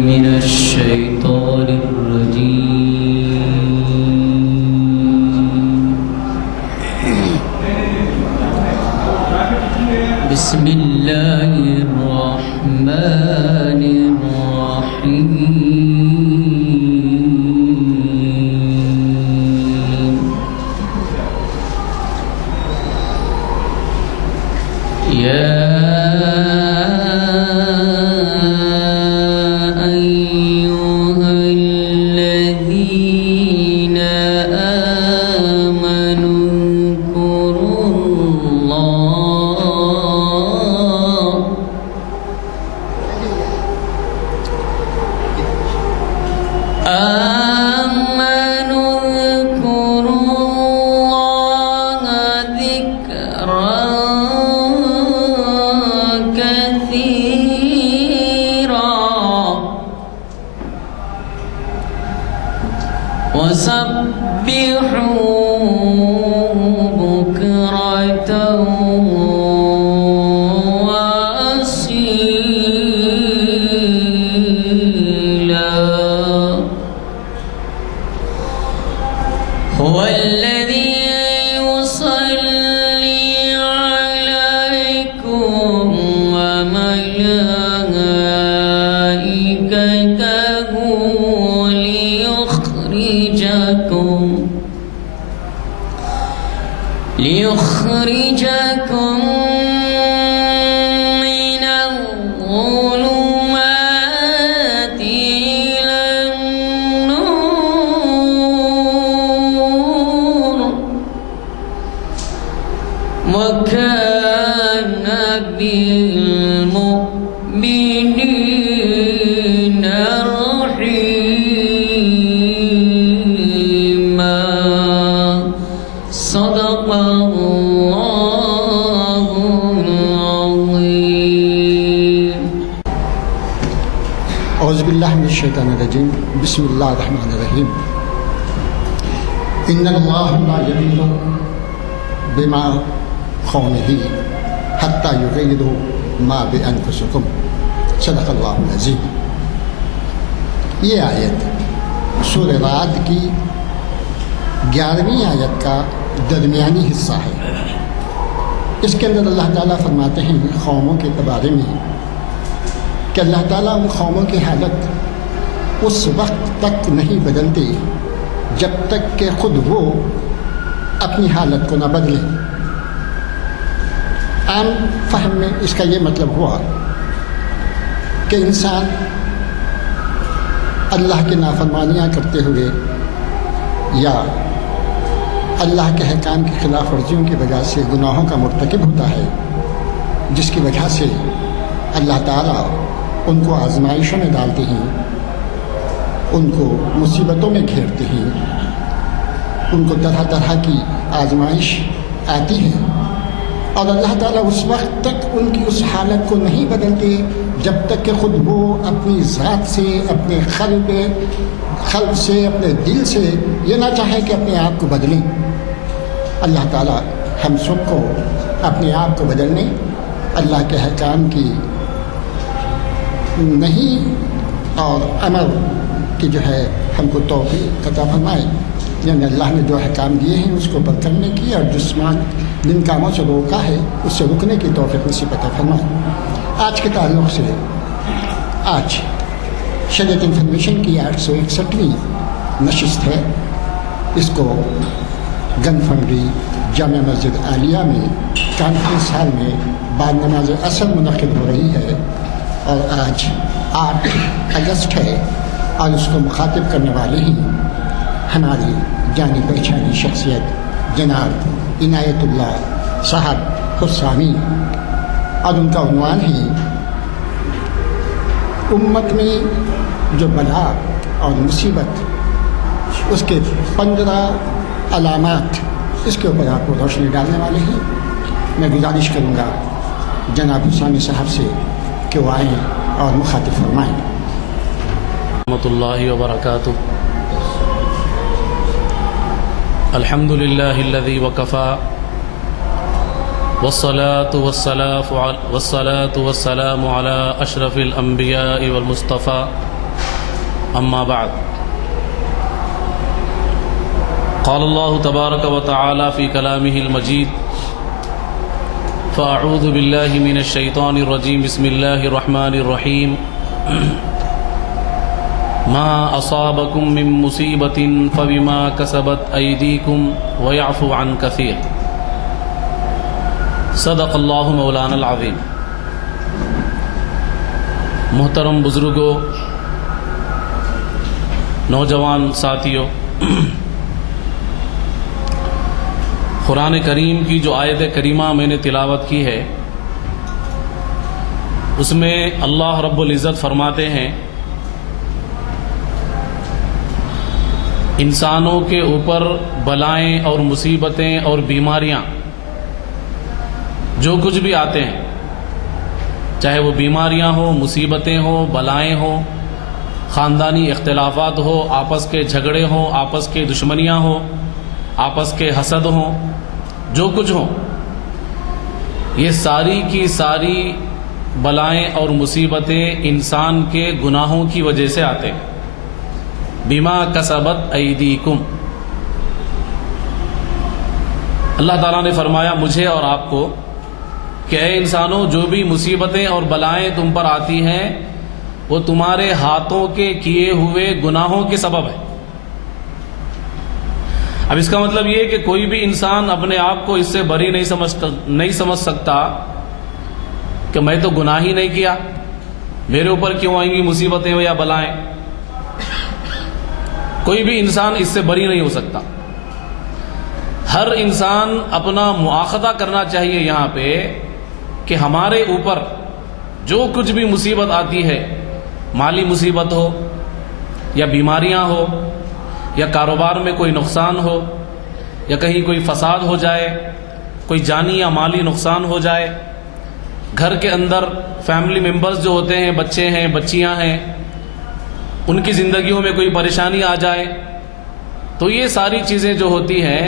من الشيطان الرجيم. بسم الله الرحمن الرحيم. يا وسبحوه بكرة وأصيلا. هو الذي يصلي عليكم وملائكته ليخرجكم من الظلمات إلى النور وكان بالمؤمنين رحيما. صدق الله العظيم. اعوذ باللہ من الشیطان الرجیم. بسم اللہ الرحمن الرحیم. ان اللہ لا یغیر بما قومہ حتی یغیروا ما بانفسکم. صدق اللہ العظیم. یہ آیت سورہ رعد کی 11ویں آیت کا درمیانی حصہ ہے. اس کے اندر اللہ تعالیٰ فرماتے ہیں قوموں کے بارے میں کہ اللہ تعالیٰ ان قوموں کی حالت اس وقت تک نہیں بدلتے جب تک کہ خود وہ اپنی حالت کو نہ بدلیں. عام فہم میں اس کا یہ مطلب ہوا کہ انسان اللہ کی نافرمانیاں کرتے ہوئے یا اللہ کے احکام کی خلاف ورزیوں کی وجہ سے گناہوں کا مرتکب ہوتا ہے، جس کی وجہ سے اللہ تعالیٰ ان کو آزمائشوں میں ڈالتے ہیں، ان کو مصیبتوں میں گھیرتے ہیں، ان کو طرح طرح کی آزمائش آتی ہے، اور اللہ تعالیٰ اس وقت تک ان کی اس حالت کو نہیں بدلتے جب تک کہ خود وہ اپنی ذات سے، اپنے قلب سے، اپنے دل سے یہ نہ چاہے کہ اپنے آپ کو بدلیں. اللہ تعالیٰ ہم سب کو اپنے آپ کو بدلنے، اللہ کے احکام کی نہیں اور عمل کی جو ہے ہم کو توفیق عطا فرمائے. یعنی اللہ نے جو احکام دیے ہیں اس کو پر کرنے کی، اور جن کاموں سے روکا ہے اس سے رکنے کی توفیق نصیب عطا فرمائے. آج کے تعلق سے آج شریعت انفارمیشن کی 861ویں نشست ہے. اس کو گن فنڈری جامع مسجد عالیہ میں کانفرنس ہال میں بعد نماز عصر منعقد ہو رہی ہے، اور آج 8 اگست ہے، اور اس کو مخاطب کرنے والے ہیں ہماری جانی پہچانی شخصیت جناب عنایت اللہ صاحب حسامی، اور ان کا عنوان ہے امت میں جو بلا اور مصیبت، اس کے 15 علامات، اس کے اوپر آپ کو روشنی ڈالنے والے ہیں. میں گزارش کروں گا جناب حسامی صاحب سے کہ وہ آئیں اور مخاطب فرمائیں. رحمۃ اللہ وبرکاتہ. الحمد للہ الذی وکفا والصلاة والسلام على أشرف الأنبياء والمصطفى أما بعد قال الله تبارك وتعالى في كلامه المجيد فأعوذ بالله من الشيطان الرجيم بسم الله الرحمن الرحيم ما أصابكم من مصيبة فبما كسبت أيديكم ويعفو عن كثير صدق اللہ مولانا العظیم. محترم بزرگوں، نوجوان ساتھیوں، قرآن کریم کی جو آیت کریمہ میں نے تلاوت کی ہے اس میں اللہ رب العزت فرماتے ہیں انسانوں کے اوپر بلائیں اور مصیبتیں اور بیماریاں جو کچھ بھی آتے ہیں، چاہے وہ بیماریاں ہوں، مصیبتیں ہوں، بلائیں ہوں، خاندانی اختلافات ہو، آپس کے جھگڑے ہوں، آپس کے دشمنیاں ہوں، آپس کے حسد ہوں، جو کچھ ہوں، یہ ساری کی ساری بلائیں اور مصیبتیں انسان کے گناہوں کی وجہ سے آتے ہیں. بما کسبت ایدیکم، اللہ تعالیٰ نے فرمایا مجھے اور آپ کو کہ اے انسانوں، جو بھی مصیبتیں اور بلائیں تم پر آتی ہیں وہ تمہارے ہاتھوں کے کیے ہوئے گناہوں کے سبب ہے. اب اس کا مطلب یہ کہ کوئی بھی انسان اپنے آپ کو اس سے بری نہیں سمجھ سکتا کہ میں تو گناہ ہی نہیں کیا، میرے اوپر کیوں آئیں گی مصیبتیں یا بلائیں. کوئی بھی انسان اس سے بری نہیں ہو سکتا. ہر انسان اپنا مواخذہ کرنا چاہیے یہاں پہ کہ ہمارے اوپر جو کچھ بھی مصیبت آتی ہے، مالی مصیبت ہو یا بیماریاں ہو یا کاروبار میں کوئی نقصان ہو یا کہیں کوئی فساد ہو جائے، کوئی جانی یا مالی نقصان ہو جائے، گھر کے اندر فیملی ممبرز جو ہوتے ہیں، بچے ہیں، بچیاں ہیں، ان کی زندگیوں میں کوئی پریشانی آ جائے، تو یہ ساری چیزیں جو ہوتی ہیں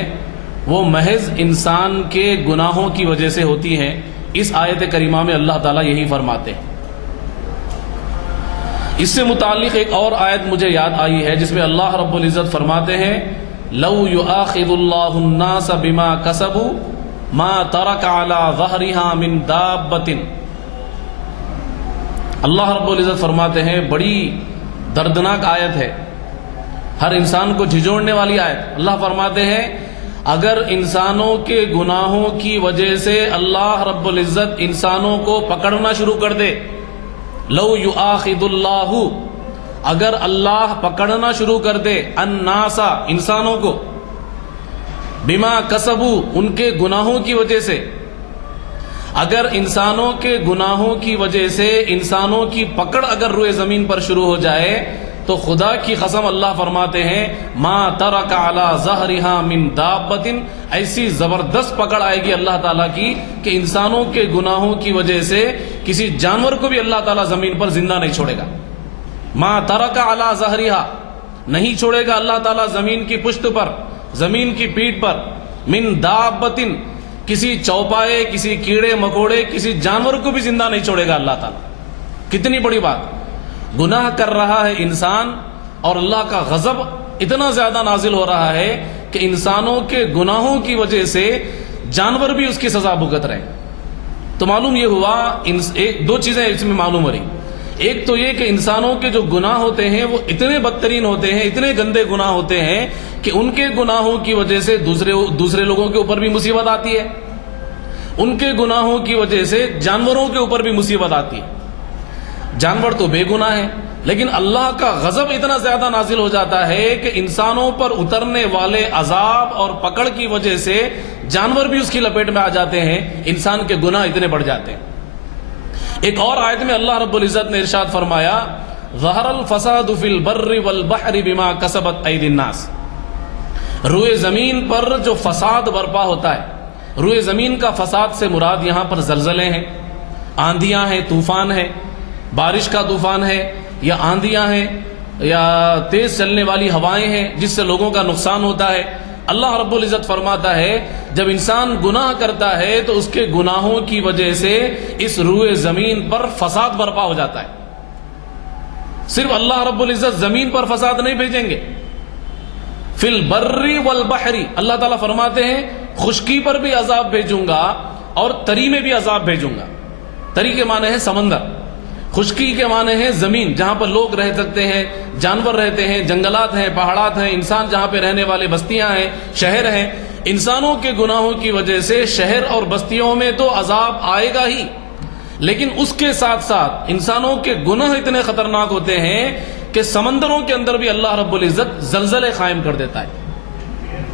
وہ محض انسان کے گناہوں کی وجہ سے ہوتی ہیں. اس آیت کریمہ میں اللہ تعالیٰ یہی فرماتے ہیں. اس سے متعلق ایک اور آیت مجھے یاد آئی ہے جس میں اللہ رب العزت فرماتے ہیں لو یؤاخذ اللہ الناس بما کسبوا ما ترک علی ظہرها من دابۃ. اللہ رب العزت فرماتے ہیں، بڑی دردناک آیت ہے، ہر انسان کو جھنجھوڑنے والی آیت. اللہ فرماتے ہیں اگر انسانوں کے گناہوں کی وجہ سے اللہ رب العزت انسانوں کو پکڑنا شروع کر دے، لو یؤاخذ اللہ، اگر اللہ پکڑنا شروع کر دے الناس، انسانوں کو، بما کسبوا، ان کے گناہوں کی وجہ سے، اگر انسانوں کے گناہوں کی وجہ سے انسانوں کی پکڑ اگر روئے زمین پر شروع ہو جائے تو خدا کی قسم اللہ فرماتے ہیں ما ترک علی ظہرها من دابۃ، ایسی زبردست پکڑ آئے گی اللہ تعالیٰ کی کہ انسانوں کے گناہوں کی وجہ سے کسی جانور کو بھی اللہ تعالیٰ زمین پر زندہ نہیں چھوڑے گا. ما ترک علی ظہرها، نہیں چھوڑے گا اللہ تعالیٰ زمین کی پشت پر، زمین کی پیٹھ پر، من دابۃ، کسی چوپائے، کسی کیڑے مکوڑے، کسی جانور کو بھی زندہ نہیں چھوڑے گا اللہ تعالیٰ. کتنی بڑی بات! گناہ کر رہا ہے انسان اور اللہ کا غضب اتنا زیادہ نازل ہو رہا ہے کہ انسانوں کے گناہوں کی وجہ سے جانور بھی اس کی سزا بھگت رہے. تو معلوم یہ ہوا، دو چیزیں اس میں معلوم ہو رہی. ایک تو یہ کہ انسانوں کے جو گناہ ہوتے ہیں وہ اتنے بدترین ہوتے ہیں، اتنے گندے گناہ ہوتے ہیں کہ ان کے گناہوں کی وجہ سے دوسرے لوگوں کے اوپر بھی مصیبت آتی ہے، ان کے گناہوں کی وجہ سے جانوروں کے اوپر بھی مصیبت آتی ہے. جانور تو بے گناہ ہیں لیکن اللہ کا غضب اتنا زیادہ نازل ہو جاتا ہے کہ انسانوں پر اترنے والے عذاب اور پکڑ کی وجہ سے جانور بھی اس کی لپیٹ میں آ جاتے ہیں، انسان کے گناہ اتنے بڑھ جاتے ہیں. ایک اور آیت میں اللہ رب العزت نے ارشاد فرمایا ظہر الفساد فی البر والبحر بما کسبت ایدی الناس. روئے زمین پر جو فساد برپا ہوتا ہے، روئے زمین کا فساد سے مراد یہاں پر زلزلے ہیں، آندھیاں ہیں، طوفان ہے، بارش کا طوفان ہے یا آندھیاں ہیں یا تیز چلنے والی ہوائیں ہیں جس سے لوگوں کا نقصان ہوتا ہے. اللہ رب العزت فرماتا ہے جب انسان گناہ کرتا ہے تو اس کے گناہوں کی وجہ سے اس روئے زمین پر فساد برپا ہو جاتا ہے. صرف اللہ رب العزت زمین پر فساد نہیں بھیجیں گے، فی البر والبحر، اللہ تعالیٰ فرماتے ہیں خشکی پر بھی عذاب بھیجوں گا اور تری میں بھی عذاب بھیجوں گا۔ تری کے معنی ہے سمندر، خشکی کے معنی ہے زمین جہاں پر لوگ رہ سکتے ہیں، جانور رہتے ہیں، جنگلات ہیں، پہاڑات ہیں، انسان جہاں پہ رہنے والے بستیاں ہیں، شہر ہیں۔ انسانوں کے گناہوں کی وجہ سے شہر اور بستیوں میں تو عذاب آئے گا ہی، لیکن اس کے ساتھ ساتھ انسانوں کے گناہ اتنے خطرناک ہوتے ہیں کہ سمندروں کے اندر بھی اللہ رب العزت زلزلے قائم کر دیتا ہے۔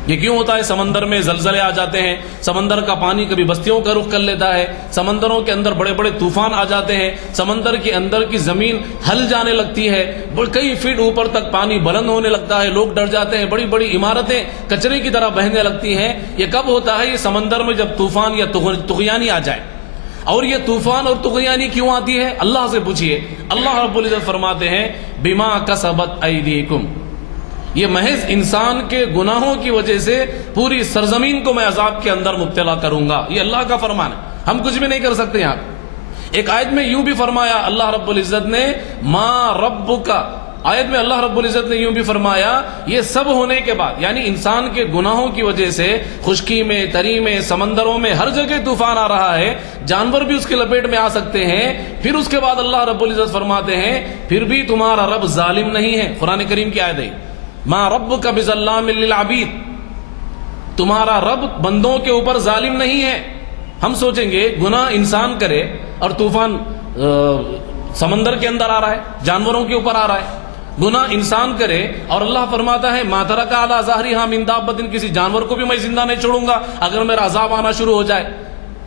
یہ کیوں ہوتا ہے؟ سمندر میں زلزلے آ جاتے ہیں، سمندر کا پانی کبھی بستیوں کا رخ کر لیتا ہے، سمندروں کے اندر بڑے بڑے طوفان آ جاتے ہیں، سمندر کے اندر کی زمین ہل جانے لگتی ہے، کئی فٹ اوپر تک پانی بلند ہونے لگتا ہے، لوگ ڈر جاتے ہیں، بڑی بڑی عمارتیں کچرے کی طرح بہنے لگتی ہیں۔ یہ کب ہوتا ہے؟ یہ سمندر میں جب طوفان یا طغیانی آ جائے۔ اور یہ طوفان اور طغیانی کیوں آتی ہے؟ اللہ سے پوچھئے۔ اللہ رب العزت فرماتے ہیں بما کسبت ایدیکم، یہ محض انسان کے گناہوں کی وجہ سے پوری سرزمین کو میں عذاب کے اندر مبتلا کروں گا۔ یہ اللہ کا فرمان ہے، ہم کچھ بھی نہیں کر سکتے۔ یہاں ایک آیت میں یوں بھی فرمایا اللہ رب العزت نے ما ربک، آیت میں اللہ رب العزت نے یوں بھی فرمایا یہ سب ہونے کے بعد، یعنی انسان کے گناہوں کی وجہ سے خشکی میں، تری میں، سمندروں میں ہر جگہ طوفان آ رہا ہے، جانور بھی اس کے لپیٹ میں آ سکتے ہیں۔ پھر اس کے بعد اللہ رب العزت فرماتے ہیں پھر بھی تمہارا رب ظالم نہیں ہے۔ قرآن کریم کی آیت ہے ما ربک بظلام للعبید، تمہارا رب بندوں کے اوپر ظالم نہیں ہے۔ ہم سوچیں گے گناہ انسان کرے اور طوفان سمندر کے اندر آ رہا ہے، جانوروں کے اوپر آ رہا ہے، گناہ انسان کرے اور اللہ فرماتا ہے ما ترک علی ظہرہا من دابۃ، کسی جانور کو بھی میں زندہ نہیں چھوڑوں گا اگر میرا عذاب آنا شروع ہو جائے۔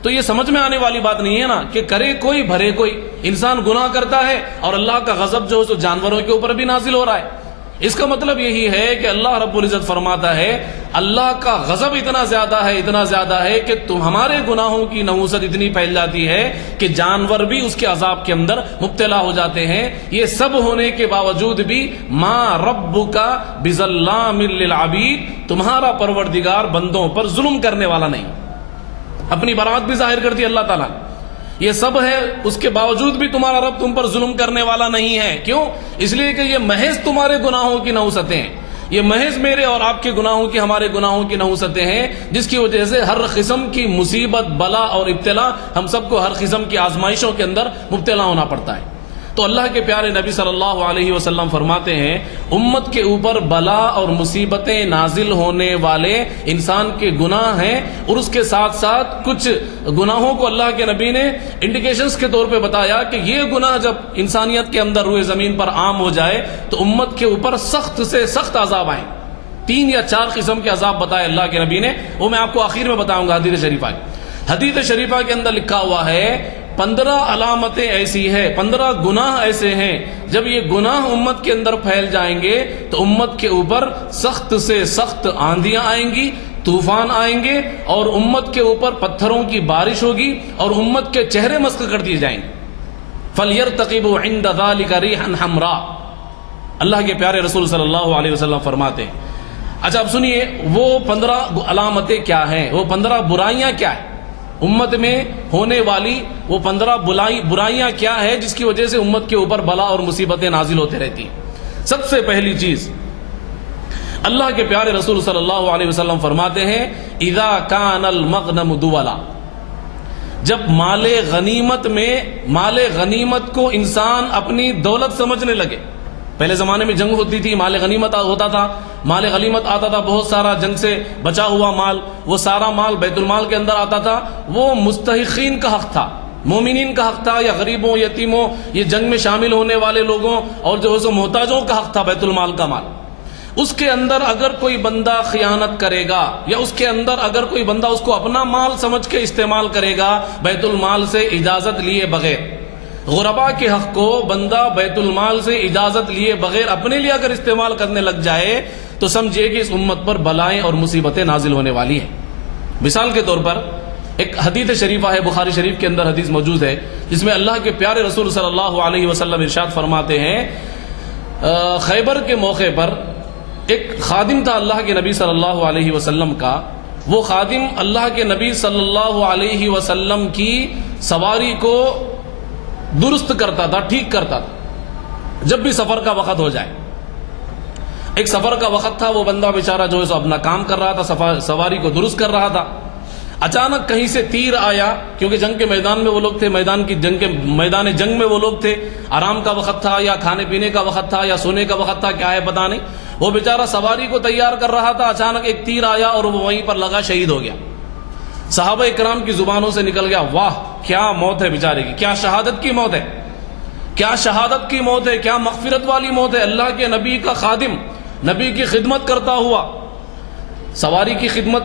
تو یہ سمجھ میں آنے والی بات نہیں ہے نا کہ کرے کوئی بھرے کوئی، انسان گناہ کرتا ہے اور اللہ کا غضب جو ہے جانوروں کے اوپر بھی نازل ہو رہا ہے۔ اس کا مطلب یہی ہے کہ اللہ رب العزت فرماتا ہے اللہ کا غضب اتنا زیادہ ہے کہ تم ہمارے گناہوں کی نحوست اتنی پھیل جاتی ہے کہ جانور بھی اس کے عذاب کے اندر مبتلا ہو جاتے ہیں۔ یہ سب ہونے کے باوجود بھی ما ربک بظلام للعبید، تمہارا پروردگار بندوں پر ظلم کرنے والا نہیں۔ اپنی برات بھی ظاہر کرتی اللہ تعالیٰ، یہ سب ہے اس کے باوجود بھی تمہارا رب تم پر ظلم کرنے والا نہیں ہے۔ کیوں؟ اس لیے کہ یہ محض تمہارے گناہوں کی نحوستیں ہیں، یہ محض میرے اور آپ کے گناہوں کی، ہمارے گناہوں کی نحوستیں ہیں، جس کی وجہ سے ہر قسم کی مصیبت، بلا اور ابتلا، ہم سب کو ہر قسم کی آزمائشوں کے اندر مبتلا ہونا پڑتا ہے۔ تو اللہ کے پیارے نبی صلی اللہ علیہ وسلم فرماتے ہیں امت کے اوپر بلا اور مصیبتیں نازل ہونے والے انسان کے گناہ ہیں، اور اس کے ساتھ ساتھ کچھ گناہوں کو اللہ کے نبی نے انڈیکیشنز کے طور پہ بتایا کہ یہ گناہ جب انسانیت کے اندر روئے زمین پر عام ہو جائے تو امت کے اوپر سخت سے سخت عذاب آئیں۔ 3 یا 4 قسم کے عذاب بتائے اللہ کے نبی نے، وہ میں آپ کو آخر میں بتاؤں گا۔ حدیث شریفہ کے اندر لکھا ہوا ہے 15 علامتیں ایسی ہے، 15 گناہ ایسے ہیں جب یہ گناہ امت کے اندر پھیل جائیں گے تو امت کے اوپر سخت سے سخت آندیاں آئیں گی، طوفان آئیں گے، اور امت کے اوپر پتھروں کی بارش ہوگی اور امت کے چہرے مسخ کر دیے جائیں گے۔ فَلْيَرْتَقِبُوا عِنْدَ ذَلِكَ رِيحًا حَمْرَاءَ، اللہ کے پیارے رسول صلی اللہ علیہ وسلم فرماتے ہیں۔ اچھا اب سنیے وہ 15 علامتیں کیا ہیں، وہ 15 برائیاں کیا ہیں، امت میں ہونے والی وہ 15 برائیاں کیا ہے جس کی وجہ سے امت کے اوپر بلا اور مصیبتیں نازل ہوتے رہتی ہیں۔ سب سے پہلی چیز اللہ کے پیارے رسول صلی اللہ علیہ وسلم فرماتے ہیں اذا کان المغنم دولا، جب مال غنیمت کو انسان اپنی دولت سمجھنے لگے۔ پہلے زمانے میں جنگ ہوتی تھی، مال غنیمت ہوتا تھا، مال غنیمت آتا تھا، بہت سارا جنگ سے بچا ہوا مال، وہ سارا مال بیت المال کے اندر آتا تھا، وہ مستحقین کا حق تھا، مومنین کا حق تھا، یا غریبوں، یتیموں، یہ جنگ میں شامل ہونے والے لوگوں اور جو ہے محتاجوں کا حق تھا بیت المال کا مال۔ اس کے اندر اگر کوئی بندہ خیانت کرے گا یا اس کے اندر اگر کوئی بندہ اس کو اپنا مال سمجھ کے استعمال کرے گا بیت المال سے اجازت لیے بغیر، غربا کے حق کو بندہ بیت المال سے اجازت لیے بغیر اپنے لیے اگر استعمال کرنے لگ جائے تو سمجھیے کہ اس امت پر بلائیں اور مصیبتیں نازل ہونے والی ہیں۔ مثال کے طور پر ایک حدیث شریفہ ہے، بخاری شریف کے اندر حدیث موجود ہے، جس میں اللہ کے پیارے رسول صلی اللہ علیہ وسلم ارشاد فرماتے ہیں خیبر کے موقع پر ایک خادم تھا اللہ کے نبی صلی اللہ علیہ وسلم کا، وہ خادم اللہ کے نبی صلی اللہ علیہ وسلم کی سواری کو درست کرتا تھا، ٹھیک کرتا تھا۔ جب بھی سفر کا وقت ہو جائے. ایک سفر کا وقت تھا, وہ بندہ بیچارہ جو ہے سو اپنا کام کر رہا تھا, سواری کو درست کر رہا تھا. اچانک کہیں سے تیر آیا, کیونکہ جنگ کے میدان میں وہ لوگ تھے, میدان جنگ میں وہ لوگ تھے. آرام کا وقت تھا یا کھانے پینے کا وقت تھا یا سونے کا وقت تھا, کیا ہے پتہ نہیں. وہ بیچارہ سواری کو تیار کر رہا تھا, اچانک ایک تیر آیا اور وہ وہیں پر لگا, شہید ہو گیا. صحابہ اکرام کی زبانوں سے نکل گیا, واہ کیا موت ہے بیچارے کی, کیا شہادت کی موت ہے, کیا شہادت کی موت ہے, کیا مغفرت والی موت ہے. اللہ کے نبی کا خادم, نبی کی خدمت کرتا ہوا, سواری کی خدمت,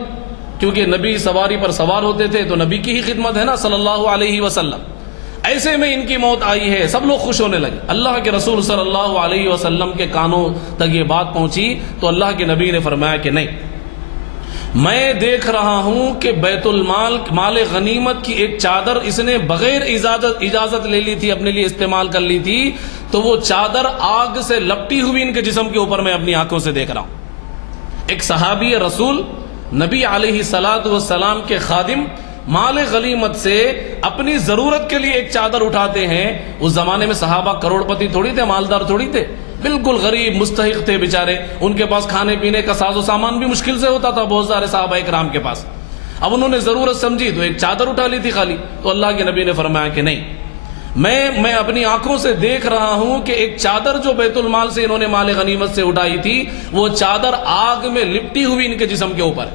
کیونکہ نبی سواری پر سوار ہوتے تھے تو نبی کی ہی خدمت ہے نا صلی اللہ علیہ وسلم. ایسے میں ان کی موت آئی ہے, سب لوگ خوش ہونے لگے. اللہ کے رسول صلی اللہ علیہ وسلم کے کانوں تک یہ بات پہنچی تو اللہ کے نبی نے فرمایا کہ نہیں, میں دیکھ رہا ہوں کہ بیت المال مال غنیمت کی ایک چادر اس نے بغیر اجازت لے لی تھی, اپنے لیے استعمال کر لی تھی, تو وہ چادر آگ سے لپٹی ہوئی ان کے جسم کے اوپر میں اپنی آنکھوں سے دیکھ رہا ہوں. ایک صحابی رسول نبی علیہ الصلوۃ والسلام کے خادم مال غنیمت سے اپنی ضرورت کے لیے ایک چادر اٹھاتے ہیں. اس زمانے میں صحابہ کروڑ پتی تھوڑی تھے, مالدار تھوڑی تھے, بالکل غریب مستحق تھے بیچارے. ان کے پاس کھانے پینے کا ساز و سامان بھی مشکل سے ہوتا تھا, بہت سارے صحابہ اکرام کے پاس. اب انہوں نے ضرورت سمجھی تو ایک چادر اٹھا لی تھی خالی. تو اللہ کے نبی نے فرمایا کہ نہیں, میں اپنی آنکھوں سے دیکھ رہا ہوں کہ ایک چادر جو بیت المال سے انہوں نے مال غنیمت سے اٹھائی تھی, وہ چادر آگ میں لپٹی ہوئی ان کے جسم کے اوپر.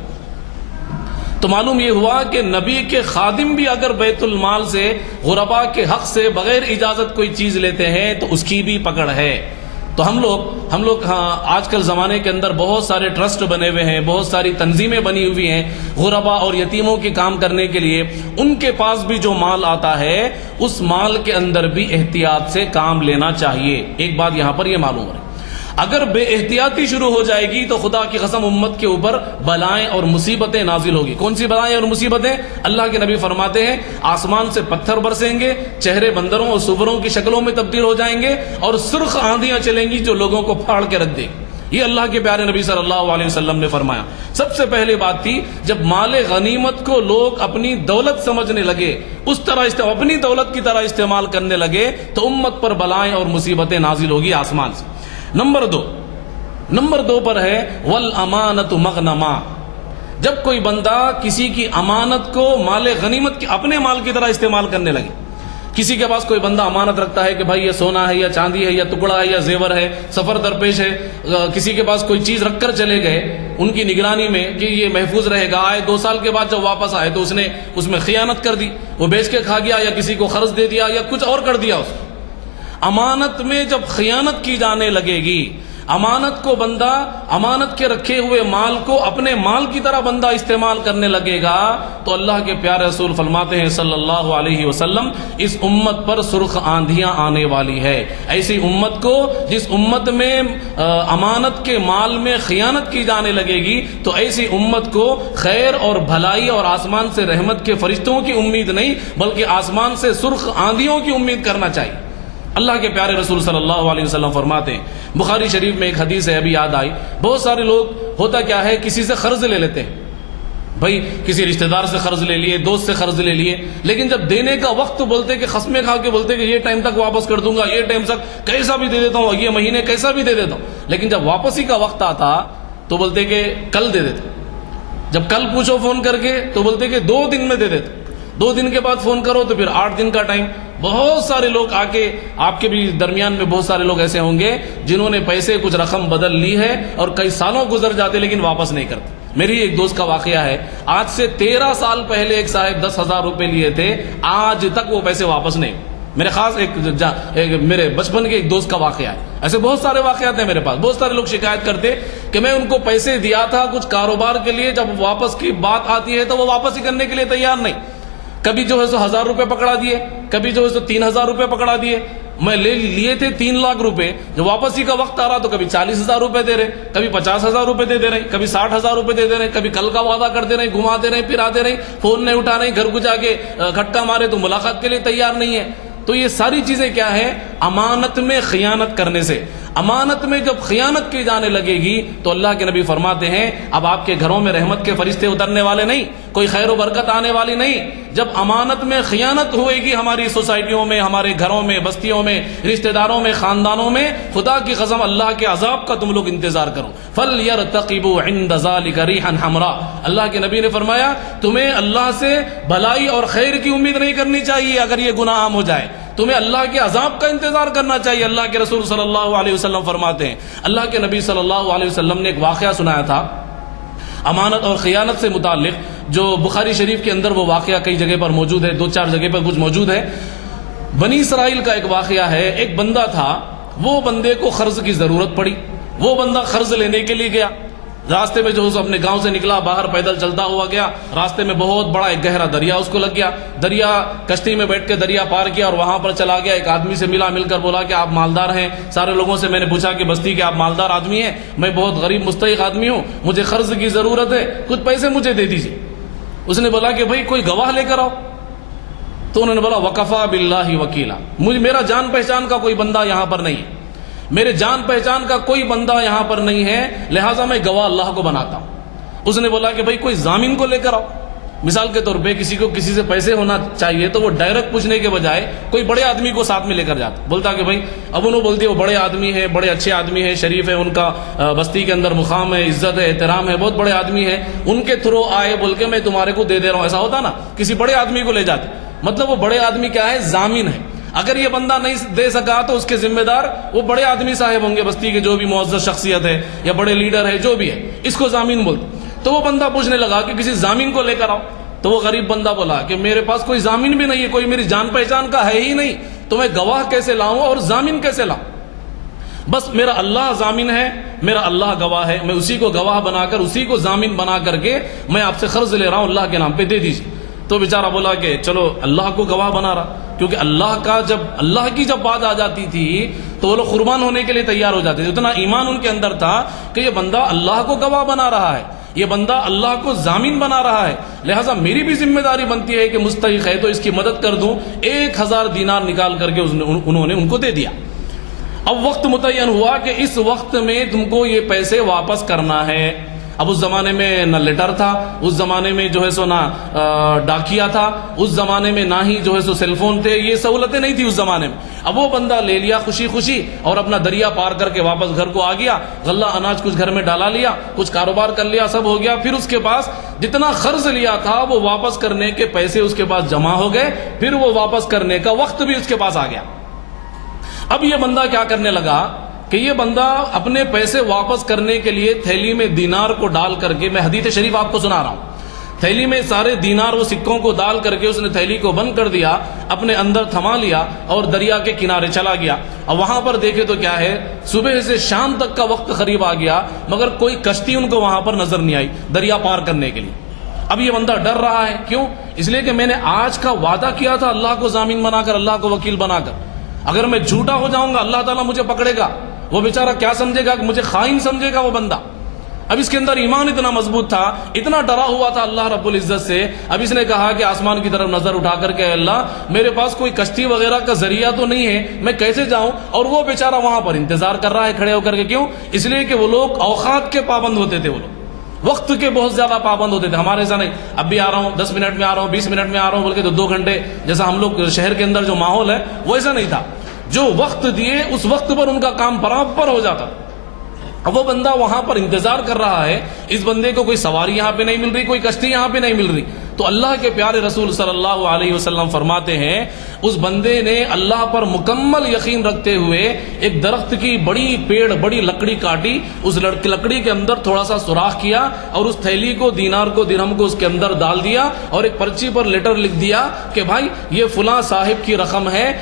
تو معلوم یہ ہوا کہ نبی کے خادم بھی اگر بیت المال سے غرباء کے حق سے بغیر اجازت کوئی چیز لیتے ہیں تو اس کی بھی پکڑ ہے. تو ہم لوگ آج کل زمانے کے اندر بہت سارے ٹرسٹ بنے ہوئے ہیں, بہت ساری تنظیمیں بنی ہوئی ہیں غرباء اور یتیموں کے کام کرنے کے لیے. ان کے پاس بھی جو مال آتا ہے اس مال کے اندر بھی احتیاط سے کام لینا چاہیے. ایک بات یہاں پر یہ معلوم ہے, اگر بے احتیاطی شروع ہو جائے گی تو خدا کی قسم امت کے اوپر بلائیں اور مصیبتیں نازل ہوگی. کون سی بلائیں اور مصیبتیں؟ اللہ کے نبی فرماتے ہیں آسمان سے پتھر برسیں گے, چہرے بندروں اور سوروں کی شکلوں میں تبدیل ہو جائیں گے, اور سرخ آندیاں چلیں گی جو لوگوں کو پھاڑ کے رکھ دے گی. یہ اللہ کے پیارے نبی صلی اللہ علیہ وسلم نے فرمایا. سب سے پہلے بات تھی جب مال غنیمت کو لوگ اپنی دولت سمجھنے لگے, اس طرح اپنی دولت کی طرح استعمال کرنے لگے, تو امت پر بلائیں اور مصیبتیں نازل ہوگی آسمان سے. نمبر دو پر ہے والامانت مغنما. جب کوئی بندہ کسی کی امانت کو مال غنیمت کی اپنے مال کی طرح استعمال کرنے لگے. کسی کے پاس کوئی بندہ امانت رکھتا ہے کہ بھائی یہ سونا ہے یا چاندی ہے یا ٹکڑا ہے یا زیور ہے, سفر درپیش ہے, کسی کے پاس کوئی چیز رکھ کر چلے گئے ان کی نگرانی میں کہ یہ محفوظ رہے گا, آئے 2 سال کے بعد جب واپس آئے تو اس نے اس میں خیانت کر دی, وہ بیچ کے کھا گیا یا کسی کو قرض دے دیا یا کچھ اور کر دیا. اس امانت میں جب خیانت کی جانے لگے گی, امانت کو بندہ امانت کے رکھے ہوئے مال کو اپنے مال کی طرح بندہ استعمال کرنے لگے گا, تو اللہ کے پیارے رسول فرماتے ہیں صلی اللہ علیہ وسلم اس امت پر سرخ آندیاں آنے والی ہے. ایسی امت کو جس امت میں امانت کے مال میں خیانت کی جانے لگے گی, تو ایسی امت کو خیر اور بھلائی اور آسمان سے رحمت کے فرشتوں کی امید نہیں بلکہ آسمان سے سرخ آندیوں کی امید کرنا چاہیے. اللہ کے پیارے رسول صلی اللہ علیہ وسلم فرماتے ہیں, بخاری شریف میں ایک حدیث ہے, ابھی یاد آئی, بہت سارے لوگ ہوتا کیا ہے کسی سے قرض لے لیتے ہیں, بھائی کسی رشتہ دار سے قرض لے لیے, دوست سے قرض لے لیے, لیکن جب دینے کا وقت بولتے کہ قسمیں کھا کے بولتے کہ یہ ٹائم تک واپس کر دوں گا, یہ ٹائم تک کیسا بھی دے دیتا ہوں, یہ مہینے کیسا بھی دے دیتا ہوں, لیکن جب واپسی کا وقت آتا تو بولتے کہ کل دے دیتا. جب کل پوچھو فون کر کے تو بولتے کہ 2 دن میں دے دیتا. 2 دن کے بعد فون کرو تو پھر 8 دن کا ٹائم. بہت سارے لوگ آ کے آپ کے بھی درمیان میں بہت سارے لوگ ایسے ہوں گے جنہوں نے پیسے کچھ رقم بدل لی ہے اور کئی سالوں گزر جاتے لیکن واپس نہیں کرتے. میری ایک دوست کا واقعہ ہے, آج سے 13 سال پہلے ایک صاحب 10,000 روپے لیے تھے, آج تک وہ پیسے واپس نہیں. میرے خاص ایک میرے بچپن کے ایک دوست کا واقعہ ہے. ایسے بہت سارے واقعات ہیں میرے پاس. بہت سارے لوگ شکایت کرتے کہ میں ان کو پیسے دیا تھا کچھ کاروبار کے لیے, جب واپس کی بات آتی ہے تو وہ واپس ہی کرنے کے لیے تیار نہیں. کبھی جو ہے سو 1,000 روپے پکڑا دیے, کبھی جو ہے سو 3,000 روپے پکڑا دیے. میں لیے تھے 3 لاکھ روپے, جو واپسی کا وقت آ رہا تو کبھی 40,000 روپے دے رہے, کبھی 50,000 روپے دے رہے, کبھی 60,000 روپے دے رہے, کبھی کل کا وعدہ کر دے رہے, گھماتے رہے, پھراتے رہے, فون نہیں اٹھا رہے, گھر کو جا کے کھٹکا مارے تو ملاقات کے لیے تیار نہیں ہے. تو یہ ساری چیزیں کیا ہے؟ امانت میں خیانت کرنے سے. امانت میں جب خیانت کی جانے لگے گی تو اللہ کے نبی فرماتے ہیں اب آپ کے گھروں میں رحمت کے فرشتے اترنے والے نہیں، کوئی خیر و برکت آنے والی نہیں۔ جب امانت میں خیانت ہوئے گی ہماری سوسائٹیوں میں، ہمارے گھروں میں، بستیوں میں، رشتہ داروں میں، خاندانوں میں، خدا کی قسم اللہ کے عذاب کا تم لوگ انتظار کرو۔ فَلْيَرْتَقِبُوا عِنْدَ ذَلِكَ رِيحًا حَمْرَاء، اللہ کے نبی نے فرمایا تمہیں اللہ سے بھلائی اور خیر کی امید نہیں کرنی چاہیے اگر یہ گناہ عام ہو جائے، تمہیں اللہ کے عذاب کا انتظار کرنا چاہیے۔ اللہ کے رسول صلی اللہ علیہ وسلم فرماتے ہیں، اللہ کے نبی صلی اللہ علیہ وسلم نے ایک واقعہ سنایا تھا امانت اور خیانت سے متعلق، جو بخاری شریف کے اندر وہ واقعہ کئی جگہ پر موجود ہے، 2-4 جگہ پر کچھ موجود ہے۔ بنی اسرائیل کا ایک واقعہ ہے، ایک بندہ تھا، وہ بندے کو قرض کی ضرورت پڑی، وہ بندہ قرض لینے کے لیے گیا، راستے میں جو اپنے گاؤں سے نکلا، باہر پیدل چلتا ہوا گیا، راستے میں بہت بڑا ایک گہرا دریا اس کو لگ گیا، دریا کشتی میں بیٹھ کے دریا پار کیا اور وہاں پر چلا گیا، ایک آدمی سے ملا، مل کر بولا کہ آپ مالدار ہیں؟ سارے لوگوں سے میں نے پوچھا کہ بستی کے آپ مالدار آدمی ہیں، میں بہت غریب مستحق آدمی ہوں، مجھے قرض کی ضرورت ہے، کچھ پیسے مجھے دے دیجیے۔ اس نے بولا کہ بھائی کوئی گواہ لے کر آؤ، تو انہوں نے بولا وکفا باللہ وکیلا، میرا جان پہچان کا کوئی بندہ یہاں پر نہیں ہے، میرے جان پہچان کا کوئی بندہ یہاں پر نہیں ہے، لہٰذا میں گواہ اللہ کو بناتا ہوں۔ اس نے بولا کہ بھائی کوئی ضامن کو لے کر آؤ۔ مثال کے طور پہ کسی کو کسی سے پیسے ہونا چاہیے تو وہ ڈائریکٹ پوچھنے کے بجائے کوئی بڑے آدمی کو ساتھ میں لے کر جاتا، بولتا کہ بھائی، اب انہوں بولتی وہ بڑے آدمی ہیں، بڑے اچھے آدمی ہیں، شریف ہے، ان کا بستی کے اندر مقام ہے، عزت ہے، احترام ہے، بہت بڑے آدمی ہیں، ان کے تھرو آئے بول کے میں تمہارے کو دے دے رہا ہوں، ایسا ہوتا نا، کسی بڑے آدمی کو لے جاتے، مطلب وہ بڑے آدمی کیا ہے؟ ضامن ہے۔ اگر یہ بندہ نہیں دے سکا تو اس کے ذمہ دار وہ بڑے آدمی صاحب ہوں گے، بستی کے جو بھی معزز شخصیت ہے یا بڑے لیڈر ہے، جو بھی ہے، اس کو ضامن بولتے۔ تو وہ بندہ پوچھنے لگا کہ کسی ضامن کو لے کر آؤ، تو وہ غریب بندہ بولا کہ میرے پاس کوئی ضامن بھی نہیں ہے، کوئی میری جان پہچان کا ہے ہی نہیں، تو میں گواہ کیسے لاؤں اور ضامن کیسے لاؤں؟ بس میرا اللہ ضامن ہے، میرا اللہ گواہ ہے، میں اسی کو گواہ بنا کر، اسی کو ضامن بنا کر کے میں آپ سے قرض لے رہا ہوں، اللہ کے نام پہ دے دیجیے۔ تو بیچارہ بولا کہ چلو اللہ کو گواہ بنا رہا، کیونکہ اللہ کی جب بات آ جاتی تھی تو وہ لوگ قربان ہونے کے لیے تیار ہو جاتے تھے، اتنا ایمان ان کے اندر تھا کہ یہ بندہ اللہ کو گواہ بنا رہا ہے، یہ بندہ اللہ کو ضامن بنا رہا ہے، لہٰذا میری بھی ذمہ داری بنتی ہے کہ مستحق ہے تو اس کی مدد کر دوں۔ 1000 دینار نکال کر کے انہوں نے ان کو دے دیا۔ اب وقت متعین ہوا کہ اس وقت میں تم کو یہ پیسے واپس کرنا ہے۔ اب اس زمانے میں نہ لیٹر تھا، اس زمانے میں جو ہے سو نہ ڈاکیا تھا، اس زمانے میں نہ ہی جو ہے سو سیل فون تھے، یہ سہولتیں نہیں تھی اس زمانے میں۔ اب وہ بندہ لے لیا خوشی خوشی اور اپنا دریا پار کر کے واپس گھر کو آ گیا، غلہ اناج کچھ گھر میں ڈالا لیا، کچھ کاروبار کر لیا، سب ہو گیا۔ پھر اس کے پاس جتنا قرض لیا تھا وہ واپس کرنے کے پیسے اس کے پاس جمع ہو گئے، پھر وہ واپس کرنے کا وقت بھی اس کے پاس آ گیا۔ اب یہ بندہ کیا کرنے لگا کہ یہ بندہ اپنے پیسے واپس کرنے کے لیے تھیلی میں دینار کو ڈال کر کے، میں حدیث شریف آپ کو سنا رہا ہوں، تھیلی میں سارے دینار و سکوں کو ڈال کر کے اس نے تھیلی کو بند کر دیا، اپنے اندر تھما لیا اور دریا کے کنارے چلا گیا۔ اب وہاں پر دیکھے تو کیا ہے، صبح سے شام تک کا وقت قریب آ گیا مگر کوئی کشتی ان کو وہاں پر نظر نہیں آئی دریا پار کرنے کے لیے۔ اب یہ بندہ ڈر رہا ہے، کیوں؟ اس لیے کہ میں نے آج کا وعدہ کیا تھا اللہ کو ضامن بنا کر، اللہ کو وکیل بنا کر، اگر میں جھوٹا ہو جاؤں گا اللہ تعالیٰ مجھے پکڑے گا، وہ بیچارہ کیا سمجھے گا کہ مجھے خائن سمجھے گا وہ بندہ۔ اب اس کے اندر ایمان اتنا مضبوط تھا، اتنا ڈرا ہوا تھا اللہ رب العزت سے۔ اب اس نے کہا کہ آسمان کی طرف نظر اٹھا کر کہ اللہ میرے پاس کوئی کشتی وغیرہ کا ذریعہ تو نہیں ہے، میں کیسے جاؤں؟ اور وہ بیچارہ وہاں پر انتظار کر رہا ہے کھڑے ہو کر کے، کیوں؟ اس لیے کہ وہ لوگ اوقات کے پابند ہوتے تھے، وہ لوگ وقت کے بہت زیادہ پابند ہوتے تھے۔ ہمارے ایسا نہیں، اب بھی آ رہا ہوں، 10 منٹ میں آ رہا ہوں، 20 منٹ میں آ رہا ہوں، بلکہ 2 گھنٹے، جیسا ہم لوگ شہر کے اندر جو ماحول ہے وہ ایسا نہیں تھا، جو وقت دیے اس وقت پر ان کا کام برابر ہو جاتا۔ اب وہ بندہ وہاں پر انتظار کر رہا ہے، اس بندے کو کوئی سواری یہاں پہ نہیں مل رہی، کوئی کشتی یہاں پہ نہیں مل رہی، تو اللہ کے پیارے رسول صلی اللہ علیہ وسلم فرماتے ہیں اس بندے نے اللہ پر مکمل یقین رکھتے ہوئے ایک درخت کی بڑی لکڑی کاٹی، اس لکڑی کے اندر تھوڑا سا سوراخ کیا اور اس تھیلی کو، دینار کو، درہم کو اس کے اندر ڈال دیا اور ایک پرچی پر لیٹر لکھ دیا کہ بھائی یہ فلاں صاحب کی رقم ہے،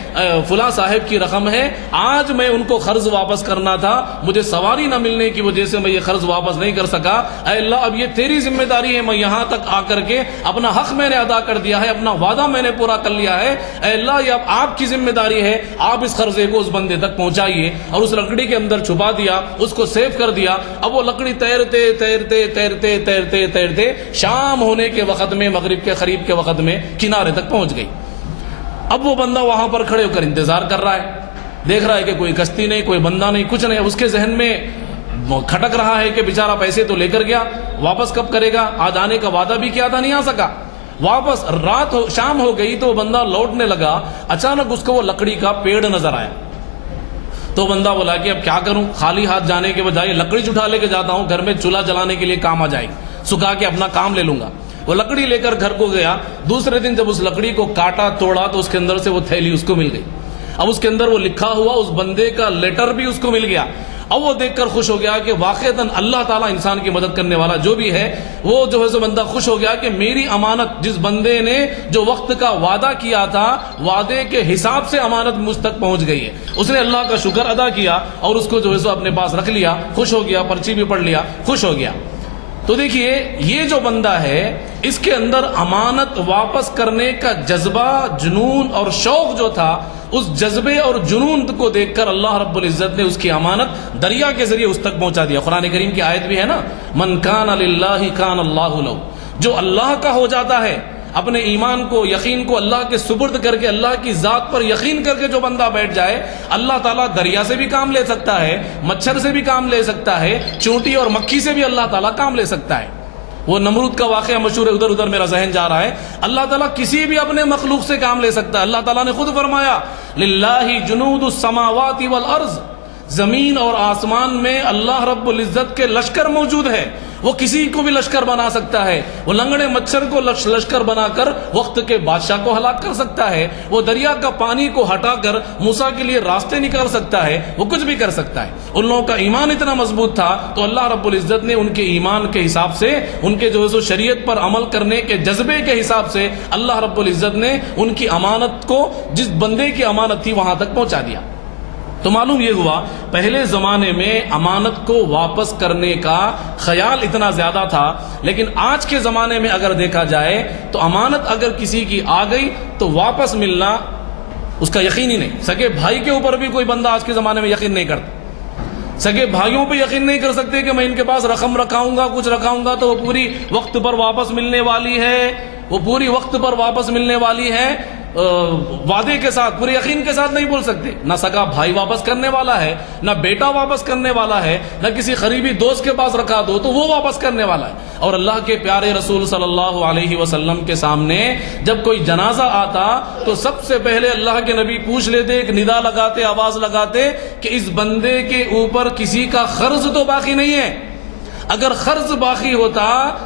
فلاں صاحب کی رقم ہے، آج میں ان کو قرض واپس کرنا تھا، مجھے سواری نہ ملنے کی وجہ سے میں یہ قرض واپس نہیں کر سکا، اے اللہ اب یہ تیری ذمہ داری ہے، میں یہاں تک آ کر کے اپنا حق میں نے ادا کر دیا ہے، اپنا وعدہ میں نے پورا کر لیا ہے، اے اللہ یہ اب آپ کی ذمہ داری ہے، آپ اس قرضے کو اس بندے تک پہنچائیے۔ اور اس لکڑی کے اندر چھپا دیا، اس کو سیو کر دیا۔ اب وہ لکڑی تیرتے تیرتے تیرتے تیرتے تیرتے شام ہونے کے وقت میں، مغرب کے قریب کے وقت میں کنارے تک پہنچ گئی۔ اب وہ بندہ وہاں پر کھڑے ہو کر انتظار کر رہا ہے، دیکھ رہا ہے کہ کوئی کشتی نہیں، کوئی بندہ نہیں، کچھ نہیں. اس کے ذہن میں کھٹک رہا ہے کہ بیچارہ پیسے تو لے کر گیا، واپس کب کرے گا؟ آج آنے کا وعدہ بھی کیا تھا، نہیں آ سکا. واپس شام ہو گئی تو وہ بندہ لوٹنے لگا، اچانک اس کو وہ لکڑی کا پیڑ نظر آیا. تو بندہ بولا کہ اب کیا کروں، خالی ہاتھ جانے کے بجائے لکڑی اٹھا لے کے جاتا ہوں، گھر میں چولہا جلانے کے لیے کام آ جائے گی، سکھا کے اپنا کام لے لوں گا. وہ لکڑی لے کر گھر کو گیا. دوسرے دن جب اس لکڑی کو کاٹا توڑا تو اس کے اندر سے وہ تھیلی اس کو مل گئی. اب اس کے اندر وہ لکھا ہوا اس بندے کا لیٹر بھی اس کو مل گیا. اب وہ دیکھ کر خوش ہو گیا کہ واقعتاً اللہ تعالیٰ انسان کی مدد کرنے والا جو بھی ہے، وہ جو ہے سو بندہ خوش ہو گیا کہ میری امانت، جس بندے نے جو وقت کا وعدہ کیا تھا، وعدے کے حساب سے امانت مجھ تک پہنچ گئی ہے. اس نے اللہ کا شکر ادا کیا اور اس کو جو ہے سو اپنے پاس رکھ لیا. خوش ہو گیا، پرچی بھی پڑھ لیا، خوش ہو گیا. تو دیکھیے یہ جو بندہ ہے، اس کے اندر امانت واپس کرنے کا جذبہ، جنون اور شوق جو تھا، اس جذبے اور جنون کو دیکھ کر اللہ رب العزت نے اس کی امانت دریا کے ذریعے اس تک پہنچا دیا. قرآن کریم کی آیت بھی ہے نا، من کان للہ کان اللہ لہ. جو اللہ کا ہو جاتا ہے، اپنے ایمان کو، یقین کو اللہ کے سپرد کر کے، اللہ کی ذات پر یقین کر کے جو بندہ بیٹھ جائے، اللہ تعالیٰ دریا سے بھی کام لے سکتا ہے، مچھر سے بھی کام لے سکتا ہے، چونٹی اور مکھی سے بھی اللہ تعالیٰ کام لے سکتا ہے. وہ نمرود کا واقعہ مشہور ہے، ادھر ادھر میرا ذہن جا رہا ہے. اللہ تعالیٰ کسی بھی اپنے مخلوق سے کام لے سکتا ہے. اللہ تعالیٰ نے خود فرمایا للہ جنود السماوات والارض، زمین اور آسمان میں اللہ رب العزت کے لشکر موجود ہے. وہ کسی کو بھی لشکر بنا سکتا ہے. وہ لنگڑے مچھر کو لشکر بنا کر وقت کے بادشاہ کو ہلاک کر سکتا ہے. وہ دریا کا پانی کو ہٹا کر موسیٰ کے لیے راستے نکال سکتا ہے. وہ کچھ بھی کر سکتا ہے. ان لوگوں کا ایمان اتنا مضبوط تھا تو اللہ رب العزت نے ان کے ایمان کے حساب سے، ان کے جو ہے سو شریعت پر عمل کرنے کے جذبے کے حساب سے، اللہ رب العزت نے ان کی امانت کو، جس بندے کی امانت تھی، وہاں تک پہنچا دیا. تو معلوم یہ ہوا پہلے زمانے میں امانت کو واپس کرنے کا خیال اتنا زیادہ تھا، لیکن آج کے زمانے میں اگر دیکھا جائے تو امانت اگر کسی کی آ گئی تو واپس ملنا اس کا یقین ہی نہیں. سگے بھائی کے اوپر بھی کوئی بندہ آج کے زمانے میں یقین نہیں کرتا. سگے بھائیوں پہ یقین نہیں کر سکتے کہ میں ان کے پاس رقم رکھاؤں گا، کچھ رکھاؤں گا تو وہ پوری وقت پر واپس ملنے والی ہے، وہ پوری وقت پر واپس ملنے والی ہے. وعدے کے ساتھ، پورے یقین کے ساتھ نہیں بول سکتے. نہ سگا بھائی واپس کرنے والا ہے، نہ بیٹا واپس کرنے والا ہے، نہ کسی قریبی دوست کے پاس رکھا دو تو وہ واپس کرنے والا ہے. اور اللہ کے پیارے رسول صلی اللہ علیہ وسلم کے سامنے جب کوئی جنازہ آتا تو سب سے پہلے اللہ کے نبی پوچھ لیتے، ایک ندا لگاتے، آواز لگاتے کہ اس بندے کے اوپر کسی کا قرض تو باقی نہیں ہے. اگر قرض باقی ہوتا